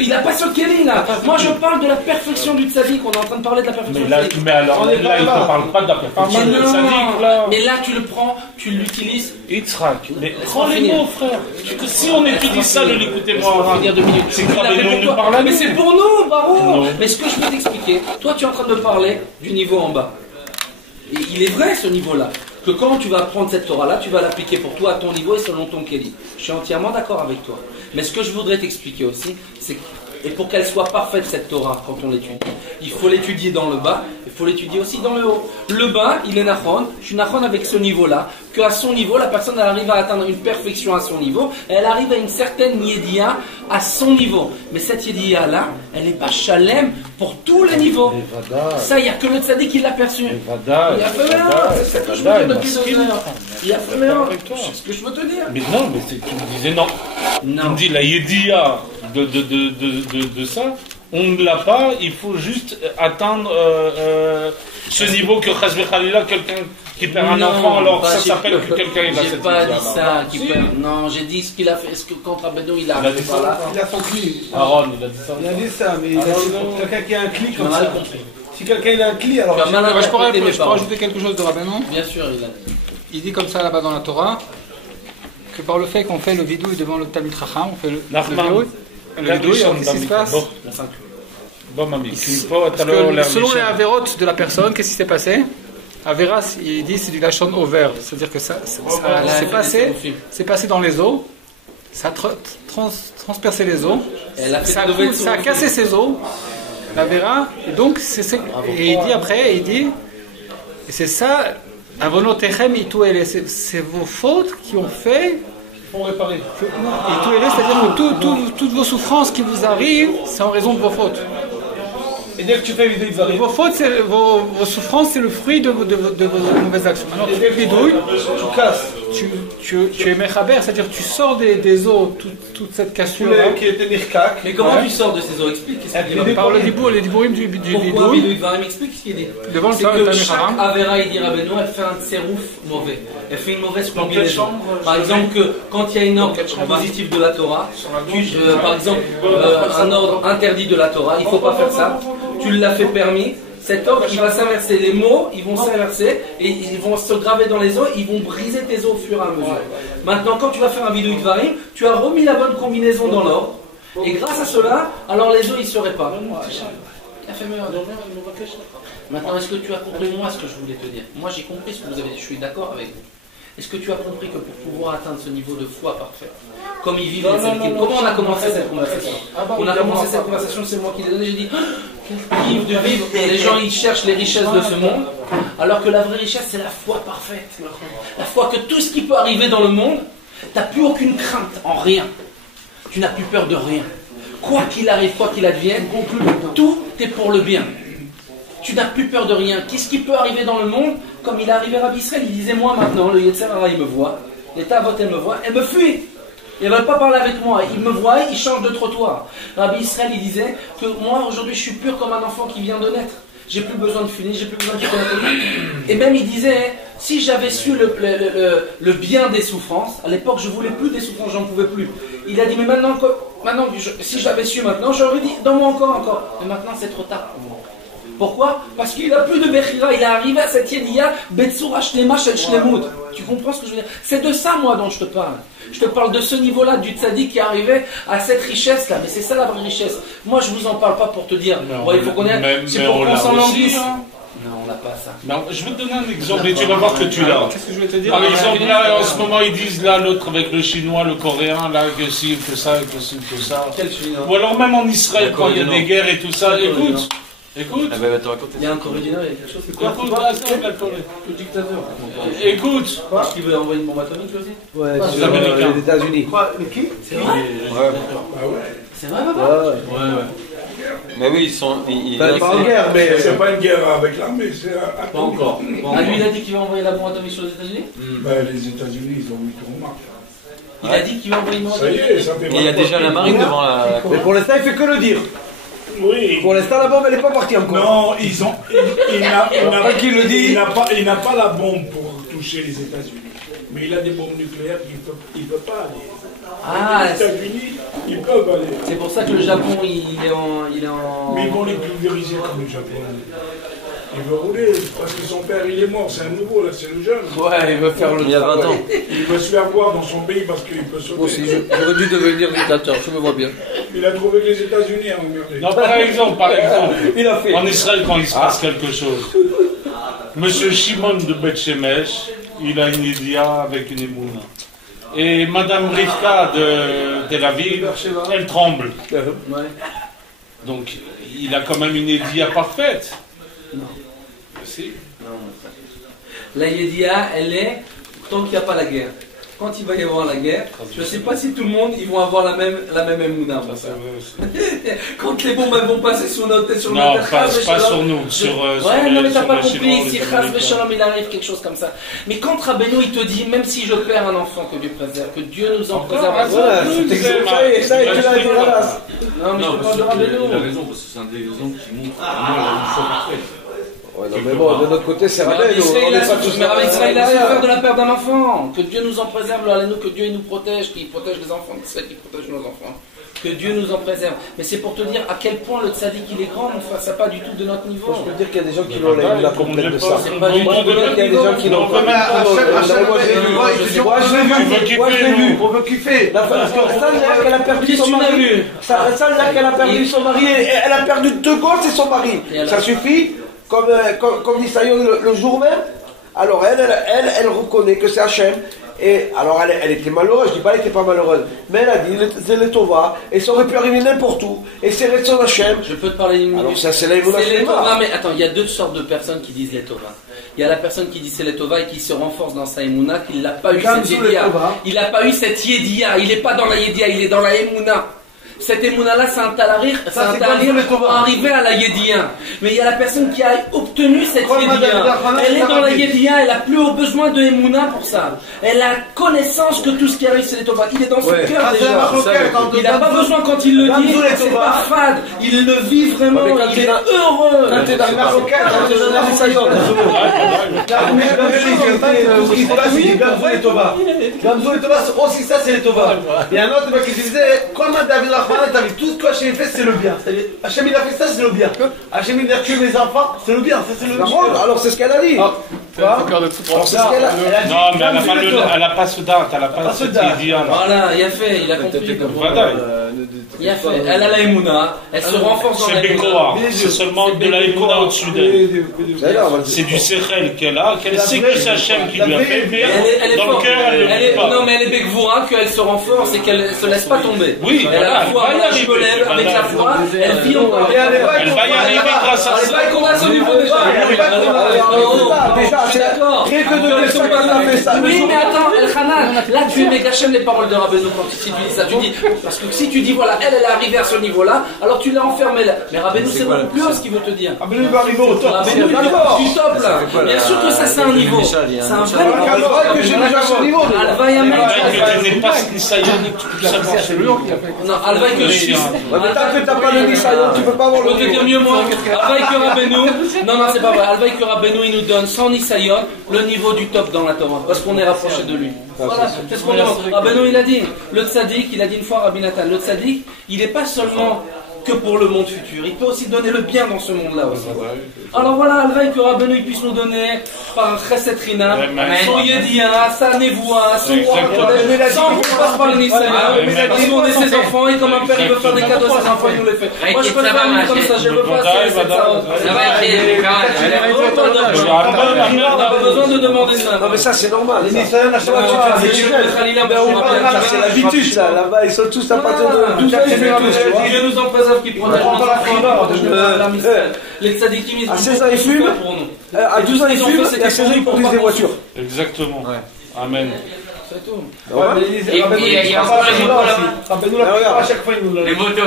Il n'a pas ce Kéli-là. Moi je parle de la perfection du tzaddik, on est en train de parler de la perfection du tzaddik. Mais alors, là, il ne te parle pas de la perfection du tzaddik, là. Mais là, tu le prends, tu l'utilises. Yitzhak, mais prends les mots, frère. Si on étudie ça, ne l'écoutez-moi. C'est que nous parle. Mais c'est pour nous, bravo. Mais ce que je veux t'expliquer, toi tu es en train de me parler du niveau en bas. Et il est vrai ce niveau-là. Que quand tu vas prendre cette Torah-là, tu vas l'appliquer pour toi à ton niveau et selon ton Kéli. Je suis entièrement d'accord avec toi. Mais ce que je voudrais t'expliquer aussi, c'est que, et pour qu'elle soit parfaite cette Torah quand on l'étudie, il faut l'étudier dans le bas, il faut l'étudier aussi dans le haut. Le bas, il est nachon, je suis nachon avec ce niveau-là, qu'à son niveau, la personne elle arrive à atteindre une perfection à son niveau, elle arrive à une certaine yédia à son niveau. Mais cette yédia-là, elle n'est pas chalem pour tous les niveaux. Ça, il n'y a que le tzaddik qui l'a perçu. Il a fait mélange, c'est ce que je veux dire depuis 2 heures. Il a fait mélange, c'est ce que je veux te dire. Mais non, mais tu me disais non. Tu me dis la yédia de ça, on ne l'a pas, il faut juste atteindre ce niveau que Chazvé Khalila, quelqu'un qui perd un enfant, alors ça s'appelle que quelqu'un il a cette J'ai pas dit ça, qui perd. Non, j'ai dit ce qu'il a fait, ce que contre Rabbeinu il a fait par là. Il a son cli. Aaron, il a dit ça. Il a dit ça, mais il a dit pour quelqu'un qui a un cli comme ça. Si quelqu'un il a un cli, alors. Je peux rajouter quelque chose de Rabbeinu? Bien sûr, il a dit. Il dit comme ça là-bas dans la Torah, que par le fait qu'on fait le vidouille devant le Talmid Chacham, on fait le vidouille. Le vidouille, qu'est-ce qui se passe? Parce que selon les avérotes de la personne, qu'est-ce qui s'est passé? Avéras, il dit c'est du lachon over, c'est-à-dire que ça c'est passé dans les os, ça a transpercé les os, ça a cassé ses os, l'Avéra, et donc et il dit après, et c'est ça, avonotechem ituele, c'est vos fautes qui ont fait. Pour réparer. C'est-à-dire que toutes vos souffrances qui vous arrivent, c'est en raison de vos fautes. Et dès que tu fais vidouille, vos fautes, vos souffrances, c'est le fruit de vos mauvaises actions. Maintenant, tu fais vidouille, tu casses. Tu es mechaber, c'est-à-dire que tu sors des os toute cette cassure. Qui était nirkak. Mais comment tu sors de ces os? Explique. Par les dibourim du vidouille. Pourquoi vidouille? Explique ce qu'il dit. Devant c'est que chaque Avera, il dit Rabbeinu, elle fait un tserouf mauvais. Elle fait une mauvaise combinaison. Par exemple, quand il y a une ordre positive de la Torah, par exemple, un ordre interdit de la Torah, il ne faut pas faire ça. Tu l'as fait permis. Cet ordre, il va s'inverser. Les mots, ils vont s'inverser et ils vont se graver dans les os. Ils vont briser tes os au fur et à mesure. Maintenant, quand tu vas faire un vidouille dvarim, tu as remis la bonne combinaison dans l'ordre. Et grâce à cela, alors les os, ils se réparent. Maintenant, est-ce que tu as compris moi ce que je voulais te dire? Moi, j'ai compris ce que vous avez dit. Je suis d'accord avec vous. Est-ce que tu as compris que pour pouvoir atteindre ce niveau de foi parfait, comme ils vivent les tzadikim, comment on a commencé cette conversation? On a commencé cette conversation, c'est moi qui l'ai donné, j'ai dit, quel kiff de vivre. Les gens, ils cherchent les richesses de ce monde, alors que la vraie richesse, c'est la foi parfaite. La foi que tout ce qui peut arriver dans le monde, tu n'as plus aucune crainte en rien. Tu n'as plus peur de rien. Quoi qu'il arrive, quoi qu'il advienne, tout est pour le bien. Tu n'as plus peur de rien. Qu'est-ce qui peut arriver dans le monde? Comme il est arrivé à Rabbi Israël, il disait, moi maintenant, le Yetzer Hara, il me voit, l'État Avot, elle me voit, elle me fuit. Ils ne veulent pas parler avec moi. Ils me voient, ils changent de trottoir. Rabbi Israël, il disait que moi, aujourd'hui, je suis pur comme un enfant qui vient de naître. J'ai plus besoin de finir, j'ai plus besoin de connaître. Et même, il disait, si j'avais su le bien des souffrances, à l'époque, je voulais plus des souffrances, j'en pouvais plus. Il a dit, mais maintenant si j'avais su maintenant, j'aurais dit, donne-moi encore. Mais maintenant, c'est trop tard pour moi. Pourquoi? Parce qu'il n'a plus de Bechira, il est arrivé à cette Yediya, Betsura Shlema Shel Shlemut. Tu comprends ce que je veux dire? C'est de ça, moi, dont je te parle. Je te parle de ce niveau-là, du tzaddik qui est arrivé à cette richesse-là. Mais c'est ça la vraie richesse. Moi, je ne vous en parle pas pour te dire, il faut qu'on ait... C'est pour qu'on s'en languisse. Non, on n'a pas ça. Non, je vais te donner un exemple et tu vas voir que tu l'as. Qu'est-ce que je vais te dire? Par exemple, là, en ce moment, ils disent là, l'autre avec le chinois, le coréen, là, que ci, que ça, que ci, que ça. Quel chinois? Ou alors même en Israël, quand il y a des guerres et tout ça, écoute. Écoute. Il y a un Corée du Nord, il y a quelque chose. C'est quoi? Le dictateur. Écoute. Parce qu'il veut envoyer une bombe atomique aussi? Ouais, les Américains. Les États-Unis. Quoi? Mais qui? C'est vrai? C'est vrai, papa? Ouais. Mais oui, ils sont. Pas en guerre, mais. C'est pas une guerre avec l'armée, c'est un. Pas encore. Ah, lui, il a dit qu'il va envoyer la bombe atomique sur les États-Unis? Ben, les États-Unis, ils ont mis tout en marche. Il a dit qu'il va envoyer une bombe Ça y atomique? est, ça fait. Il y a déjà la marine devant la. Mais pour l'instant, il fait que le dire. Oui. Pour l'instant, la bombe, elle n'est pas partie encore. Non, ils ont. Il Il n'a pas la bombe pour toucher les États-Unis. Mais il a des bombes nucléaires qu'il ne peut pas aller. Ah, les États-Unis, ils peuvent aller. c'est pour ça que le Japon, il est en... Mais ils vont les pulvériser comme le Japon. Il veut rouler, parce que son père, il est mort. C'est un nouveau, là, c'est le jeune. Ouais, il veut faire le. Il y a 20 ans. Il veut se faire voir dans son pays parce qu'il peut sauter. Moi aussi, j'aurais dû devenir dictateur, je me vois bien. Il a trouvé que les États-Unis ont emmerdé. Non, par exemple, Il a fait. en Israël, quand il se passe quelque chose, Monsieur Shimon de Beth Shemesh, il a une Idia avec une émouna. Et Madame Rivka de Tel Aviv, elle tremble. Ouais. Donc, il a quand même une Idia parfaite. Non. Si. Non. La Yediya, elle est tant qu'il n'y a pas la guerre. Quand il va y avoir la guerre, je ne sais pas si tout le monde ils vont avoir la même émouna. Quand les bombes elles vont passer sur notre tête, sur non, notre pas sur nous. Ouais, non, mais t'as pas compris. Si Chas V'Shalom il arrive quelque chose comme ça. Mais quand Rabbeinu il te dit, même si je perds un enfant, que Dieu préserve, que Dieu nous en préserve. Voilà, ça, tu l'as dit à la base. Non, mais je te parle de Rabbeinu. Il a raison, parce que c'est un des exemples qui montre vraiment la foi parfaite. Ouais, non, mais bon, de notre côté, c'est Rabbeinu. Mais Rabbi Israël, il a peur de la perte d'un enfant. Que Dieu nous en préserve, que Dieu il nous protège, qu'il protège les enfants d'Israël, qu'il protège nos enfants. Que Dieu nous en préserve. Mais c'est pour te dire à quel point le tzaddik il est grand, mon frère, c'est pas du tout de notre niveau. Je peux dire qu'il y a des gens qui l'ont la complète de ça. C'est pas du tout de notre Il y a des gens qui l'ont pas. Moi, je l'ai vu. On veut kiffer. Celle-là qu'elle a perdu son mari. Celle-là qu'elle a perdu son mari. Elle a perdu deux gosses et son mari. Ça suffit. Comme dit Sayon le jour même. Alors elle reconnaît que c'est Hachem. Et alors elle était malheureuse, je dis pas qu'elle n'était pas malheureuse, mais elle a dit c'est le Tova, et ça aurait pu arriver n'importe où, et c'est Retson Hachem. Je peux te parler d'une minute. Alors ça c'est les Tova, mais attends, il y a deux sortes de personnes qui disent les Tova. Il y a la personne qui dit c'est les Tova et qui se renforce dans sa Emouna, qu'il n'a pas eu cette Yediya. Il n'a pas eu cette Yediya, il n'est pas dans la Yediya, il est dans la Emouna. Cette émouna-là, c'est un talarir pour arriver à la Yediya. Mais il y a la personne qui a obtenu cette Yediya. Elle est dans la Yediya, elle n'a plus besoin de émouna pour ça. Elle a connaissance que tout ce qui arrive, c'est les Tova. Il est dans son cœur déjà. Il n'a pas besoin quand il le dit, c'est pas fade. Il le vit vraiment, il est heureux. Quand tu es dans le Marocain, quand tu es dans la Sayon. Gamzou et Tova, aussi ça c'est les Tova. Il y a un autre qui disait, comment David t'as vu tout ce que Hachem fait, c'est le bien. Hachem il a fait ça, c'est le bien. Hachem il a tué mes enfants, c'est le bien. Ça, c'est le bien. Alors c'est ce qu'elle a dit. C'est un cœur de tout droit. Non, mais elle a pas ce date, elle a pas cette idéal. Voilà, il a fait, il a compris. Il a fait, elle a la Emouna, elle se renforce dans la Emouna. C'est seulement de la Emouna au-dessus d'elle. C'est du Sechel qu'elle a, qu'elle sait que c'est Hachem qui lui a fait, mais dans le cœur, elle ne le fait pas. Non, mais elle est Bekvoura, qu'elle se renforce et qu'elle ne se laisse pas tomber. Oui, elle a la foi, je me lève avec la foi, elle vit encore. Elle va y arriver grâce à ça. Elle va être convaincue au niveau déjà. Je suis d'accord. Oui, mais attends, Elchanan, là tu mets Hachem les paroles de Rabbeinu quand tu dis ça. Tu dis, parce que si tu dis voilà, elle est arrivée à ce niveau-là, alors tu l'as enfermée là. Mais Rabbeinu c'est beaucoup plus haut ce qu'il veut te dire. Rabbeinu va arriver au top. Rabbeinu il va du top là. Bien sûr que ça c'est un niveau. C'est un vrai niveau. Que j'ai déjà ce niveau. Alva Yamen. Que tu n'es pas Nisayon et que tu peux savoir c'est lui. Non, Alva que je suis. Mais tant que t'as pas le Nisayon, tu peux pas avoir le niveau. Je peux te dire mieux moi. Alva que Rabbeinu. Non, c'est pas vrai. Alva que Rabbeinu il nous donne sans Nisayon le niveau du top dans la Torah. Parce qu'on est rapproché de lui. Voilà, c'est ce qu'on demande. Rabbeinu il a dit. Le tzaddik, il a dit une fois Rabbi Nathan, le tzaddik, il n'est pas seulement que pour le monde futur, il peut aussi donner le bien dans ce monde-là aussi. Alors voilà, Alvaï que Rabbeinu puisse nous donner par Chesed Rina, son Yedia, sa Nevoua, son roi, sans qu'on passe par le Nisayon, parce qu'on est ses enfants et comme un père il veut faire des cadeaux à ses enfants, il nous les fait. Moi je peux faire un comme ça, je veux pas ça. On n'a pas besoin de demander ça. Non mais ça c'est normal. Les Nisayon, à chaque fois que tu fais c'est l'habitude ça, là-bas ils sont tous à partir de 12 ans, Dieu nous en préserve qui protège notre enfant. Les tzadikim, à 16 ans ils fument, à 12 ans ils fument et à 16 ans ils conduisent des voitures. Exactement. Amen. C'est tout. Et puis il y a encore les motos là-bas. À chaque fois ils nous donnent. Les motos,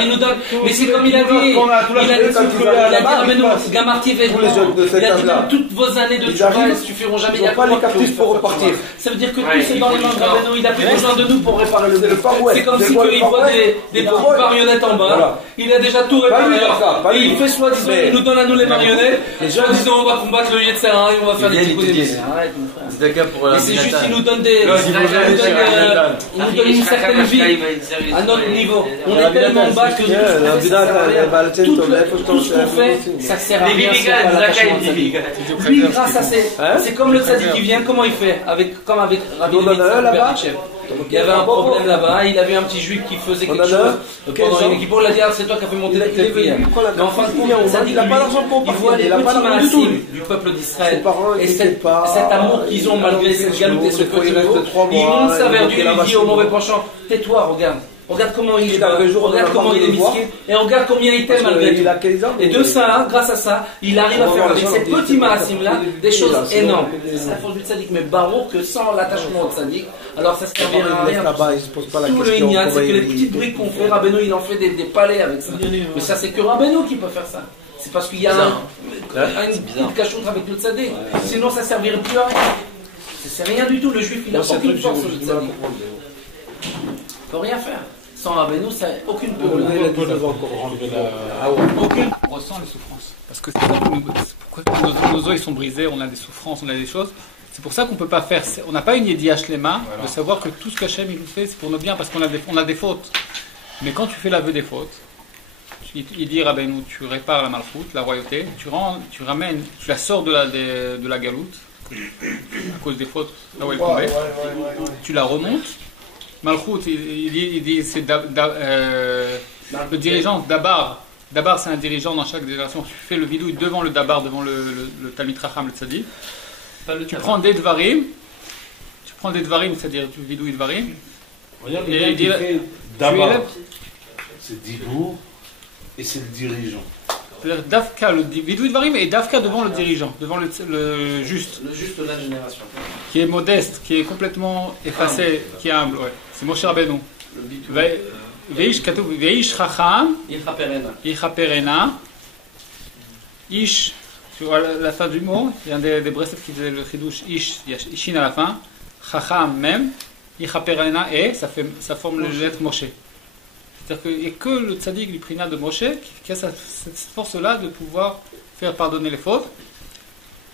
il nous donne. Mais c'est comme il a dit. Il a dit Rabbeinu, Gamarti il a dit toutes vos années de Tchouva, elles ne suffiront jamais. Ils n'ont pas les captifs pour repartir. Ça veut dire que tout c'est dans les mains de Rabbeinu. Il a plus besoin de nous pour réparer le monde. C'est comme si il voit des petites marionnettes en bas. Il a déjà tout réparé. Et il fait soi-disant, il nous donne à nous les marionnettes. Soi-disant, on va combattre le Yetzera et on va faire des petits coups de arrête, mon frère. Mais c'est juste qu'il nous donne il nous donne une certaine vie à notre niveau. On est tellement bas que tout ce qu'on fait, ça sert à rien. Lui, grâce à c'est comme le tzaddik qui vient, comment il fait comme avec Rabbi Berdichev. Il y avait un problème là-bas, il avait un petit juif qui faisait quelque chose. Pendant une équipe, il a dit c'est toi qui as fait monter toutes les prières. Mais en fin de compte, le tzaddik, il voit les petits maasim du peuple d'Israël. Et cet amour qu'ils ont malgré cette galoute et ce petit mot, ils montent sa verdure et lui dit au mauvais penchant, tais-toi, regarde. Regarde comment il est, regarde comment il est misqué, et regarde combien il t'aime malgré tout. Et de ça, grâce à ça, il arrive à faire avec ces petits maasim-là des choses énormes. C'est la force du tzaddik, mais Baruch que sans l'attachement au tzaddik, alors ça servira à rien. Tout le Inyan, c'est que les petits bruits qu'on fait, Rabbeinu il en fait des palais avec ça. Mais ça c'est que Rabbeinu qui peut faire ça. C'est parce qu'il y a une cachoute avec le tzaddik. Sinon ça servirait plus à rien. C'est rien du tout, le juif il n'a aucune force au tzaddik. Il ne peut rien faire. Sans Rabbeinu, ça n'a aucune aucune. On ressent les souffrances. Parce que c'est pourquoi nos os ils sont brisés, on a des souffrances, on a des choses. C'est pour ça qu'on ne peut pas faire. On n'a pas une Yediya Shlema de savoir que tout ce qu'Hachem il nous fait, c'est pour nos biens, parce qu'on a des fautes. Mais quand tu fais l'aveu des fautes, il dit Rabbeinu, tu répares la malchoute, la royauté, tu ramènes, tu la sors de la galoute, à cause des fautes, là où elle tombait, tu la remontes. Malchout, il dit c'est le dirigeant, Dabar. Dabar, c'est un dirigeant dans chaque génération. Tu fais le vidouille devant le Dabar, devant le Talmid Chacham, le Tzadi. Tu prends des Dvarim, c'est-à-dire tu vidouilles Dvarim. Regarde, il dit Dabar, c'est Dibour et c'est le dirigeant. C'est-à-dire Dafka, le vidouille Dvarim, et Dafka devant le dirigeant, devant le juste. Le juste de la génération. Qui est modeste, qui est complètement effacé, qui est humble. Ouais. C'est Moshe Rabbeinu. Veish Chacham, Icha Perena, Ish, tu vois la fin du mot, il y a un des Breslev qui faisait le chidouche, Ish, il y a Ishin à la fin, Chacham même, Icha Perena et, ça forme le lettre Moshe. C'est-à-dire qu'il n'y a que le tzaddik du prina de Moshe qui a cette force-là de pouvoir faire pardonner les fautes.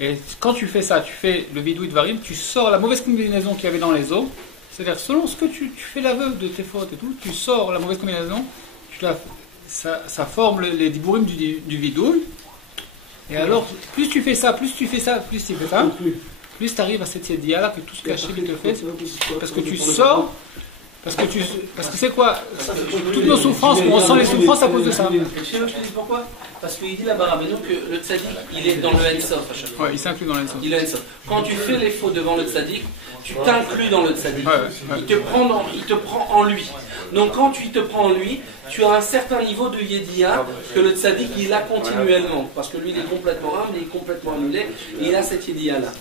Et quand tu fais ça, tu fais le vidouille Dvarim, tu sors la mauvaise combinaison qu'il y avait dans les os. C'est-à-dire, selon ce que tu fais l'aveu de tes fautes et tout, tu sors la mauvaise combinaison, ça forme les dibourim du vidouille. Et alors, plus tu fais ça, plus tu fais ça, plus tu arrives à cette idée-là que tout ce qu'Hachem te fait, c'est parce que tu sors. Parce que c'est quoi? Toutes nos souffrances, on sent les souffrances à cause de ça. Je te dis pourquoi? Parce qu'il dit là-bas, Rabbeinu, que le tzaddik, il est dans le Ensof à chaque fois. Ouais, il s'inclut dans le Ensof. Il est Ensof. Quand tu fais les faux devant le tzaddik, tu t'inclus dans le tzaddik. Il te prend en lui. Donc quand tu te prends en lui, tu as un certain niveau de yédia que le tzaddik, il a continuellement. Parce que lui, il est complètement humble, il est complètement annulé, et il a cette yédia-là.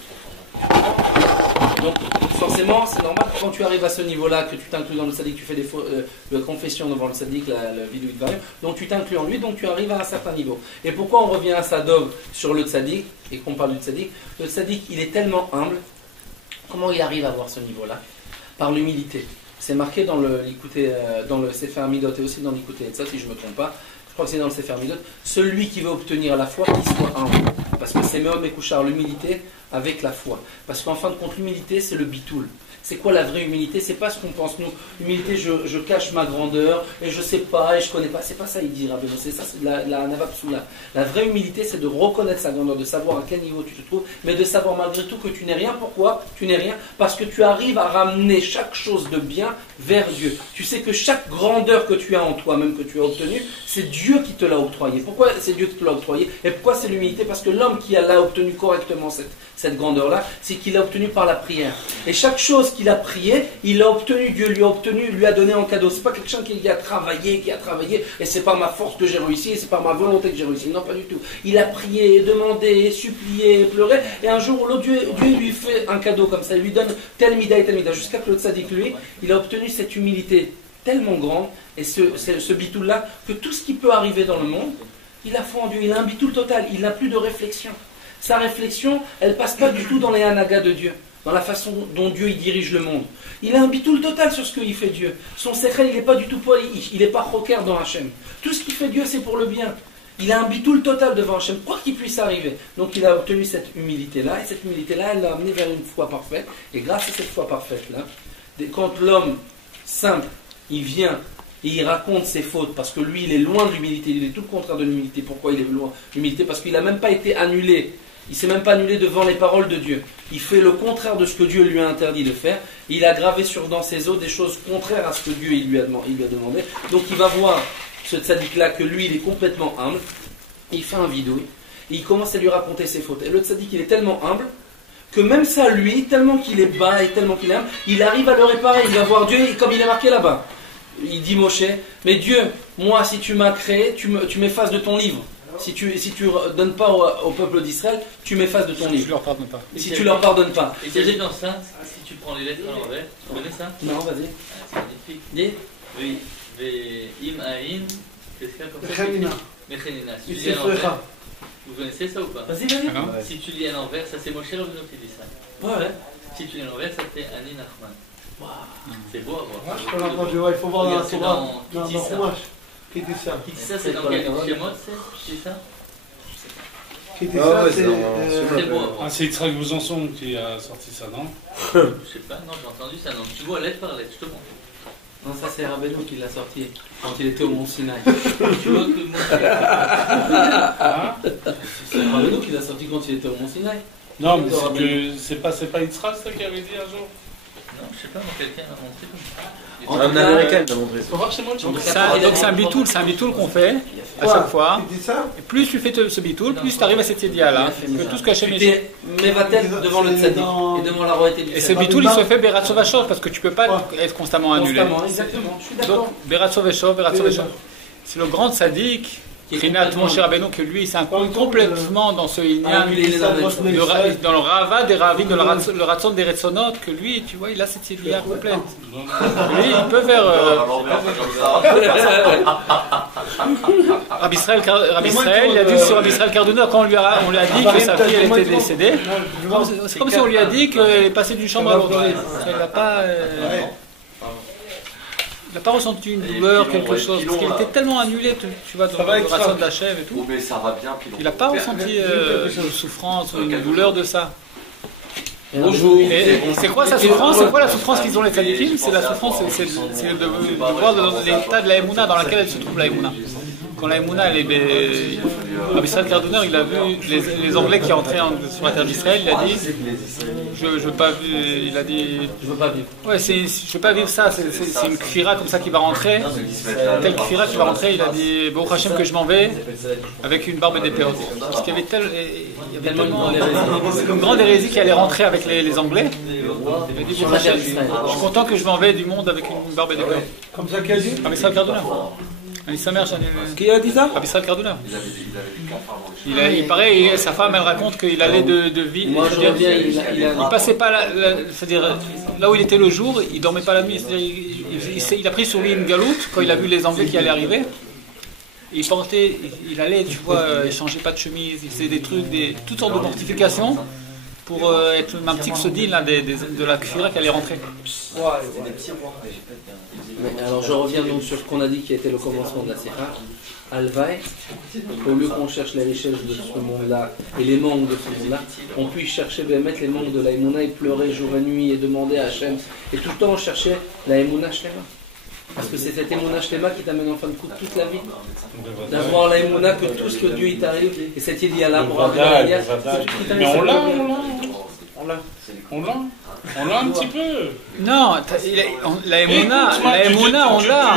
Donc forcément, c'est normal que quand tu arrives à ce niveau-là, que tu t'inclus dans le tzaddik, tu fais des confessions devant le tzaddik, la vidéo de variant, donc tu t'inclus en lui, donc tu arrives à un certain niveau. Et pourquoi on revient à ça dog sur le tzaddik, et qu'on parle du tzaddik? Le tzaddik, il est tellement humble, comment il arrive à avoir ce niveau-là? Par l'humilité. C'est marqué dans le Sefer Midot et aussi dans l'Ikouté Etzot, si je ne me trompe pas. Je crois que c'est dans le Sefer Midot. Celui qui veut obtenir la foi, qu'il soit humble. Parce que c'est Me'od Mekouchar, l'humilité avec la foi. Parce qu'en fin de compte, l'humilité, c'est le bitoul. C'est quoi la vraie humilité? C'est pas ce qu'on pense nous. L'humilité, je cache ma grandeur et je sais pas et je connais pas. C'est pas ça, il dit Rabbeinu. C'est ça, c'est la navapsoula. La vraie humilité, c'est de reconnaître sa grandeur, de savoir à quel niveau tu te trouves, mais de savoir malgré tout que tu n'es rien. Pourquoi? Tu n'es rien parce que tu arrives à ramener chaque chose de bien vers Dieu. Tu sais que chaque grandeur que tu as en toi, même que tu as obtenue, c'est Dieu qui te l'a octroyé. Pourquoi c'est Dieu qui te l'a octroyé? Et pourquoi c'est l'humilité? Parce que l'homme qui l'a obtenu correctement cette grandeur-là, c'est qu'il l'a obtenu par la prière. Et chaque chose qu'il a prié, il l'a obtenu, Dieu lui a obtenu, lui a donné en cadeau. C'est pas quelqu'un qui a travaillé, et c'est par ma force que j'ai réussi, et c'est par ma volonté que j'ai réussi. Non, pas du tout. Il a prié, demandé, supplié, pleuré, et un jour où l'autre Dieu lui fait un cadeau comme ça, il lui donne tel mida et tel mida, jusqu'à que le tzaddik, lui, il a obtenu cette humilité tellement grande, et ce bitoul-là, que tout ce qui peut arriver dans le monde, il a foi en Dieu, il a un bitoul total, il n'a plus de réflexion. Sa réflexion, elle passe pas du tout dans les hanagas de Dieu, dans la façon dont Dieu il dirige le monde. Il a un bitoul total sur ce qu'il fait Dieu. Son secret, il n'est pas du tout il n'est pas choker dans Hachem. Tout ce qu'il fait Dieu, c'est pour le bien. Il a un bitoul total devant Hachem, quoi qu'il puisse arriver. Donc il a obtenu cette humilité-là, et cette humilité-là, elle l'a amené vers une foi parfaite. Et grâce à cette foi parfaite-là, quand l'homme simple, il vient et il raconte ses fautes, parce que lui, il est loin de l'humilité, il est tout le contraire de l'humilité. Pourquoi il est loin de l'humilité? Parce qu'il n'a même pas été annulé. Il ne s'est même pas annulé devant les paroles de Dieu. Il fait le contraire de ce que Dieu lui a interdit de faire. Il a gravé dans ses os des choses contraires à ce que Dieu il lui a demandé. Donc il va voir ce tzaddik-là que lui, il est complètement humble. Il fait un vidouille. Et il commence à lui raconter ses fautes. Et le tzaddik, il est tellement humble que même ça, lui, tellement qu'il est bas et tellement qu'il est humble, il arrive à le réparer. Il va voir Dieu, et comme il est marqué là-bas. Il dit Moshe, mais Dieu, moi, si tu m'as créé, tu m'effaces de ton livre. Si tu donnes pas au peuple d'Israël, tu m'effaces de ton livre. Je leur pardonne pas. Si tu leur pardonnes pas. Et c'est dans ça, si tu prends les lettres à l'envers, tu connais ça? Non, vas-y. C'est magnifique. Dis. Oui. Im Aïn, qu'est-ce qu'il y a comme ça? Mechanina. Mechanina. Si tu lis à l'envers. Vous connaissez ça ou pas? Vas-y, vas-y. Si tu lis à l'envers, ça c'est Moshe Rabbeinu qui dit ça. Ouais. Si tu lis à l'envers, ça fait Ani Nachman. C'est beau à voir. Moi, je peux l'entendre, il faut voir dans la Torah. Dans le Chumash. Qui dit ça? Qui dit ça, c'est dans quel Shemot, c'est ça? Qui dit ça, c'est... Très beau à voir. Ah, c'est Yitzhak Besançon qui a sorti ça, non? Je sais pas, non, j'ai entendu ça. Non, tu vois lettre par lettre, je te montre. Non, ça c'est Rabbeinu qui l'a sorti quand il était au Mont Sinaï. Tu vois que C'est Rabbeinu qui l'a sorti quand il était au Mont Sinaï. Non, mais c'est pas Yitzhak ça qui avait dit un jour? Non, je sais pas, quelqu'un m'a montré comme ça. Un américain qui a montré ça. Faut voir chez moi. Donc c'est un bitoul qu'on fait à chaque fois. Et plus tu fais ce bitoul, plus tu arrives à cette idée-là. Que tout ce qu'Hachem dit. Mais va-t-elle devant le tzaddik et devant la royauté du Et ce bitoul il se fait Beratso Vachov parce que tu peux pas être constamment annulé. Exactement, je suis d'accord. Donc Beratso Vachov. C'est le grand tzaddik. Krinat Moshe Rabbeinu, que lui il s'inclut complètement dans ce inyan, dans le rava des ravim, dans le ratson des retsonot, que lui, tu vois, il a cette idée complète. Lui, il peut faire. Rabbi Israël, il a dit sur Rabbi Israël Cardona, quand on lui a dit que sa fille elle était décédée, c'est comme si on lui a dit qu'elle est passée d'une chambre à l'autre. Il n'a pas ressenti une douleur, quelque chose, parce qu'il était tellement annulé, tu vois, dans le ratson d'Hachem et tout. Mais ça va bien. Il n'a pas ressenti une souffrance ou une douleur de ça. Bonjour. Et c'est quoi sa souffrance? C'est quoi la souffrance qu'ils ont les tzadikim? C'est la souffrance, c'est de voir dans l'état de la Emouna dans laquelle elle se trouve la Emouna. quand la Emouna, Rabbi Israël Cardonner, il a vu les Anglais qui entraient sur la terre d'Israël, il a dit, je veux pas vivre, il a dit, Je veux pas vivre. ouais, je veux pas vivre ça, c'est une kfira comme ça qui va rentrer, telle kfira qui va rentrer, il a dit, Baruch Hashem que je m'en vais avec une barbe et des péotes. Parce qu'il y avait tellement une grande hérésie qui allait rentrer avec les Anglais. Il a dit, Baruch Hashem, je suis content que je m'en vais du monde avec une barbe et des péotes. Comme ça qu'il a dit. Rabbi Israël Cardonner. Qui a dit ça? Rabbi Israël Cardonner. Il paraît, sa femme, elle raconte qu'il allait de vie. Il passait pas c'est-à-dire là où il était le jour, il dormait pas la nuit. C'est-à-dire, il a pris sur lui une galoute quand il a vu les Anglais qui allaient arriver. Il allait, tu vois, il changeait pas de chemise, il faisait des trucs, toutes sortes de mortifications pour être un petit ksodin là, de la kfira qui allait rentrer. Alors je reviens donc sur ce qu'on a dit qui était le commencement de la Sikha. Alvaï, au lieu qu'on cherche les richesses de ce monde-là et les manques de ce monde-là, on puisse chercher, mettre les manques de la Emouna et pleurer jour et nuit et demander à Hachem. Et tout le temps on cherchait la Emouna Shlema. Parce que c'est cette Emouna Shlema qui t'amène en fin de compte toute la vie. D'avoir la Emouna que tout ce que Dieu il t'arrive, et cette idéal-là, mais on l'a. On l'a un petit peu. Non, la Emouna, on l'a.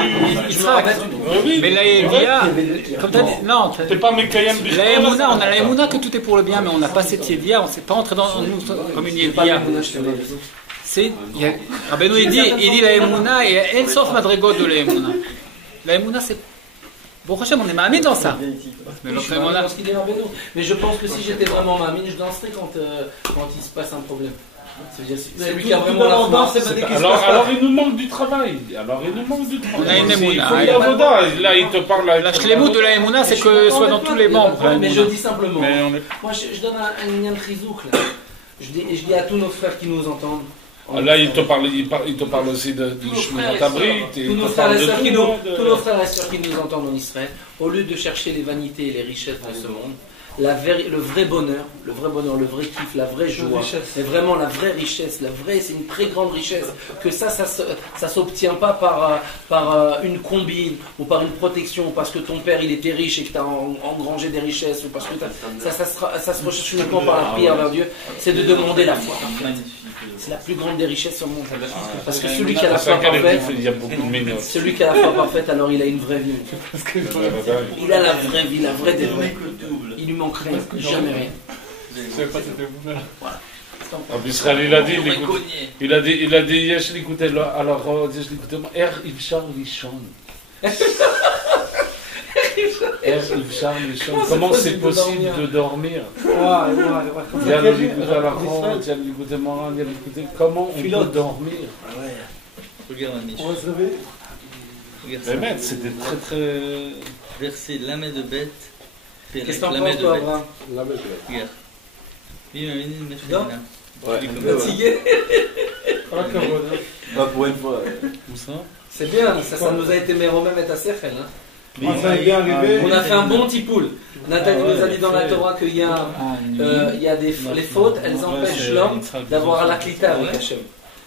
Mais la Evia, comme t'as dit, non. T'es pas Mekayem du La Emouna, on a la Emouna que tout est pour le bien, mais on n'a pas cette Evia, on ne s'est pas entré dans nous comme une Evia. Rabbeinu il dit la Emouna et elle sauf madrigot de la Emouna. La Emouna c'est. Bon, Hachem, on est mamine dans ça. Mais je pense que si j'étais vraiment mamine, je danserais quand il se passe un problème. C'est lui qui a vraiment la force. Alors il nous manque du travail. On a une Emouna. Là, il te parle. La shlemut de la Emouna, c'est que soit dans tous les membres. Mais je dis simplement. Moi, je donne un lien de chizouk là. Je dis à tous nos frères qui nous entendent. Là, il te parle aussi du Shmirat Abrit. Tous nos frères et sœurs qui nous entendent en Israël, au lieu de chercher les vanités et les richesses de ce monde, le vrai bonheur, le vrai kiff, la vraie joie, c'est vraiment la vraie richesse, c'est une très grande richesse, que ça s'obtient pas par une combine, ou par une protection, ou parce que ton père il était riche et que tu as engrangé des richesses, ou parce que ça se recherche uniquement par la prière vers Dieu, c'est de demander la foi. C'est la plus grande des richesses au monde. Parce que celui qui a la foi parfaite, alors il a une vraie vie. Il a la vraie vie, la vraie des vrais. Il lui manque rien, jamais rien. Israël, il a dit, Yesh l'écoutait, alors Yesh l'écoutait, Ifshar Lishon. Comment c'est possible de dormir? Comment on peut dormir? Regarde la Miche. C'était très... Verset Lamed de bête. Qu'est-ce que t'en penses, toi, Abraham? Regarde. Fatigué? Pas pour une fois. C'est bien, ça nous a été méromem et Sechel. On a fait un bon tipoul. Nathan nous a dit dans la Torah qu'il y a, les fautes, elles empêchent l'homme d'avoir la klita avec Hachem.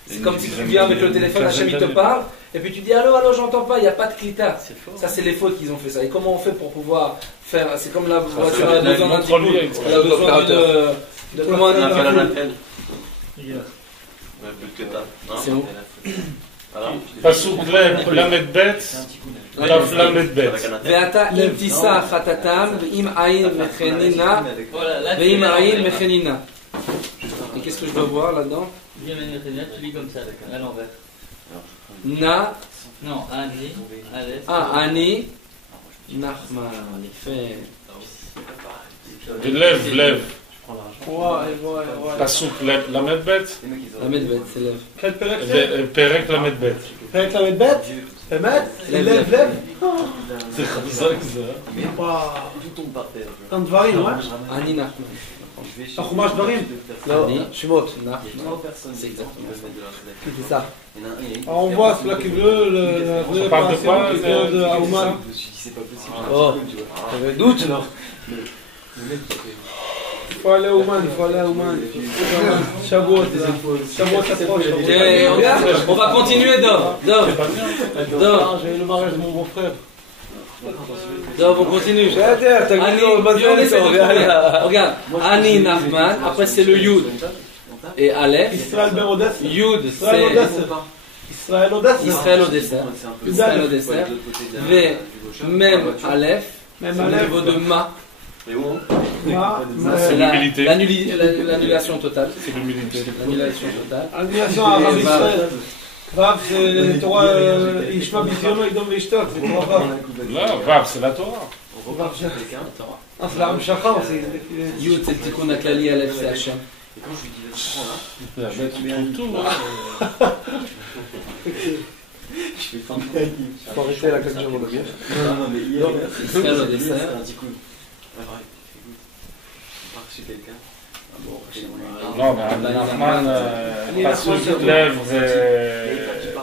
C'est comme si tu viens avec le téléphone, Hachem il te parle, et puis tu dis allô, j'entends pas, il n'y a pas de klita. Ça, c'est les fautes qu'ils ont fait ça. Et comment on fait pour pouvoir faire? C'est comme la voiture, elle a besoin d'un tipoul. Elle a besoin de comment on dit? C'est bon. Pasuk Lamed Bet, Tav Lamed Bet. Ve'ata im tisa chatatam ve'im ayin mechenina ve'im ayin mechenina. Et qu'est-ce que je dois voir là-dedans? Tu lis comme ça, à l'envers. Na. Non, Ani. Ani. Nachman. Fait. Lève. Pasuk Lamed Bet. Lamed Bet, c'est lève. Quel Perek? Perek Lamed Bet. Perek Lamed Bet? Lève. C'est chazak ça. Tout tombe par terre. Tant de varim, ouais? Ani Nachman. Un fromage varim? Non, Shemot. C'est exactement ça. On voit celui-là qui veut, On parle de quoi? de Aouman. C'est pas possible. Oh, t'avais doute, non? Il faut aller au Man. Shavuot s'approche. On va continuer, Dor. J'ai le mariage de mon beau-frère. Donc on continue. Regarde, Ani Nachman, après c'est le Yud et Aleph. Israël Ben Odessa. Yud Israël Odessa. Israël Odessa. Israël Odessa. V, même Aleph, Même c'est au Aleph. niveau de Ma. C'est l'humilité. L'annulation totale. C'est l'humilité. L'annulation totale. Annulation à Rav Israël. Vav, c'est Torah Ishma B'Ziono Yidom V'Ishtok, c'est Torah Vav. Là, Vav, c'est la Torah. Ah, c'est la Hamshacha, c'est... Yud, c'est le Tikkun HaKlali, Aleph, c'est Hachem. Et quand je lui dis, vas-y, prends là. La bête, tu trouves tout. Je fais fin de la vie. Faut arrêter la claque de mon bien. Non, mais hier, Israël Odessa. c'était un petit coup. Ouais, pareil. Écoute, on part chez quelqu'un. Ah bon, Non, mais Nachman, pas ceux qui lèvent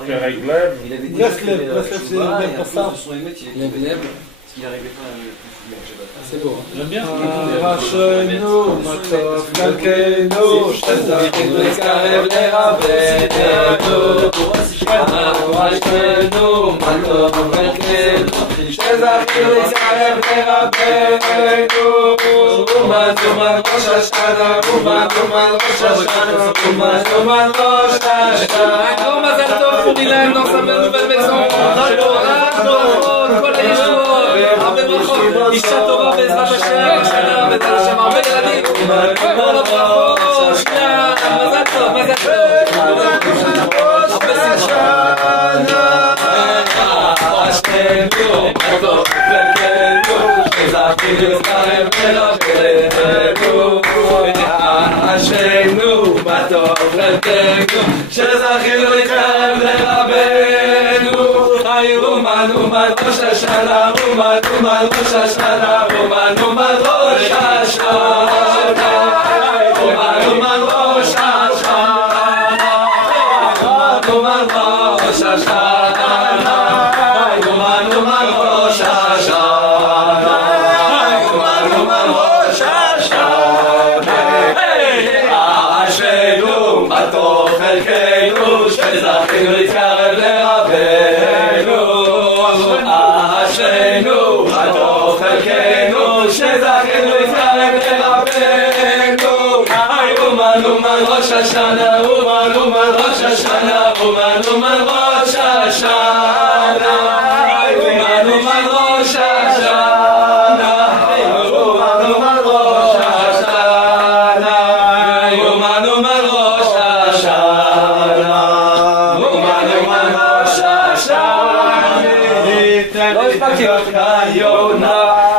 et Réglev. il avait Breslev, Breslev, c'est Chouba, même et pour après, ça. ce sont les mecs, il Lève, lève. parce qu'il arrivait pas à le Shabbat. C'est beau. J'aime bien. Rachenu, Matov, Kalkenu, Shezachim, Lekarev, Lerabenu, Rachenu, Matov, Kalkenu, Shezachim, Lekarev, Lerabenu, Uman, Rosh Hashanah, Uman, Rosh Hashanah, Uman, Rosh Hashanah. Un grand Mazal Tov pour Ilan dans sa nouvelle maison. Bravo, כל הישועות, הרבה ברכות, אישה טובה בעזרת השם, השנה בעזרת השם, הרבה ילדים, כל הברכות, שנייה, מזל טוב, מזל טוב, הרבה שמחה. אשרינו מה טוב חלקנו שזכינו להתקרב לרבנו אומן ראש השנה אומן ראש השנה אומן ראש השנה אומן ראש השנה אומן ראש השנה אומן ראש השנה אומן ראש אשרינו מה טוב חלקנו שזכינו להתקרב לרבנו אשרינו מה טוב חלקנו שזכינו להתקרב לרבנו אומן ראש השנה אומן ראש השנה אומן ראש השנה אומן ראש השנה אומן ראש השנה אומן ראש השנה אומן ראש השנה לא הספקתי אותך יונה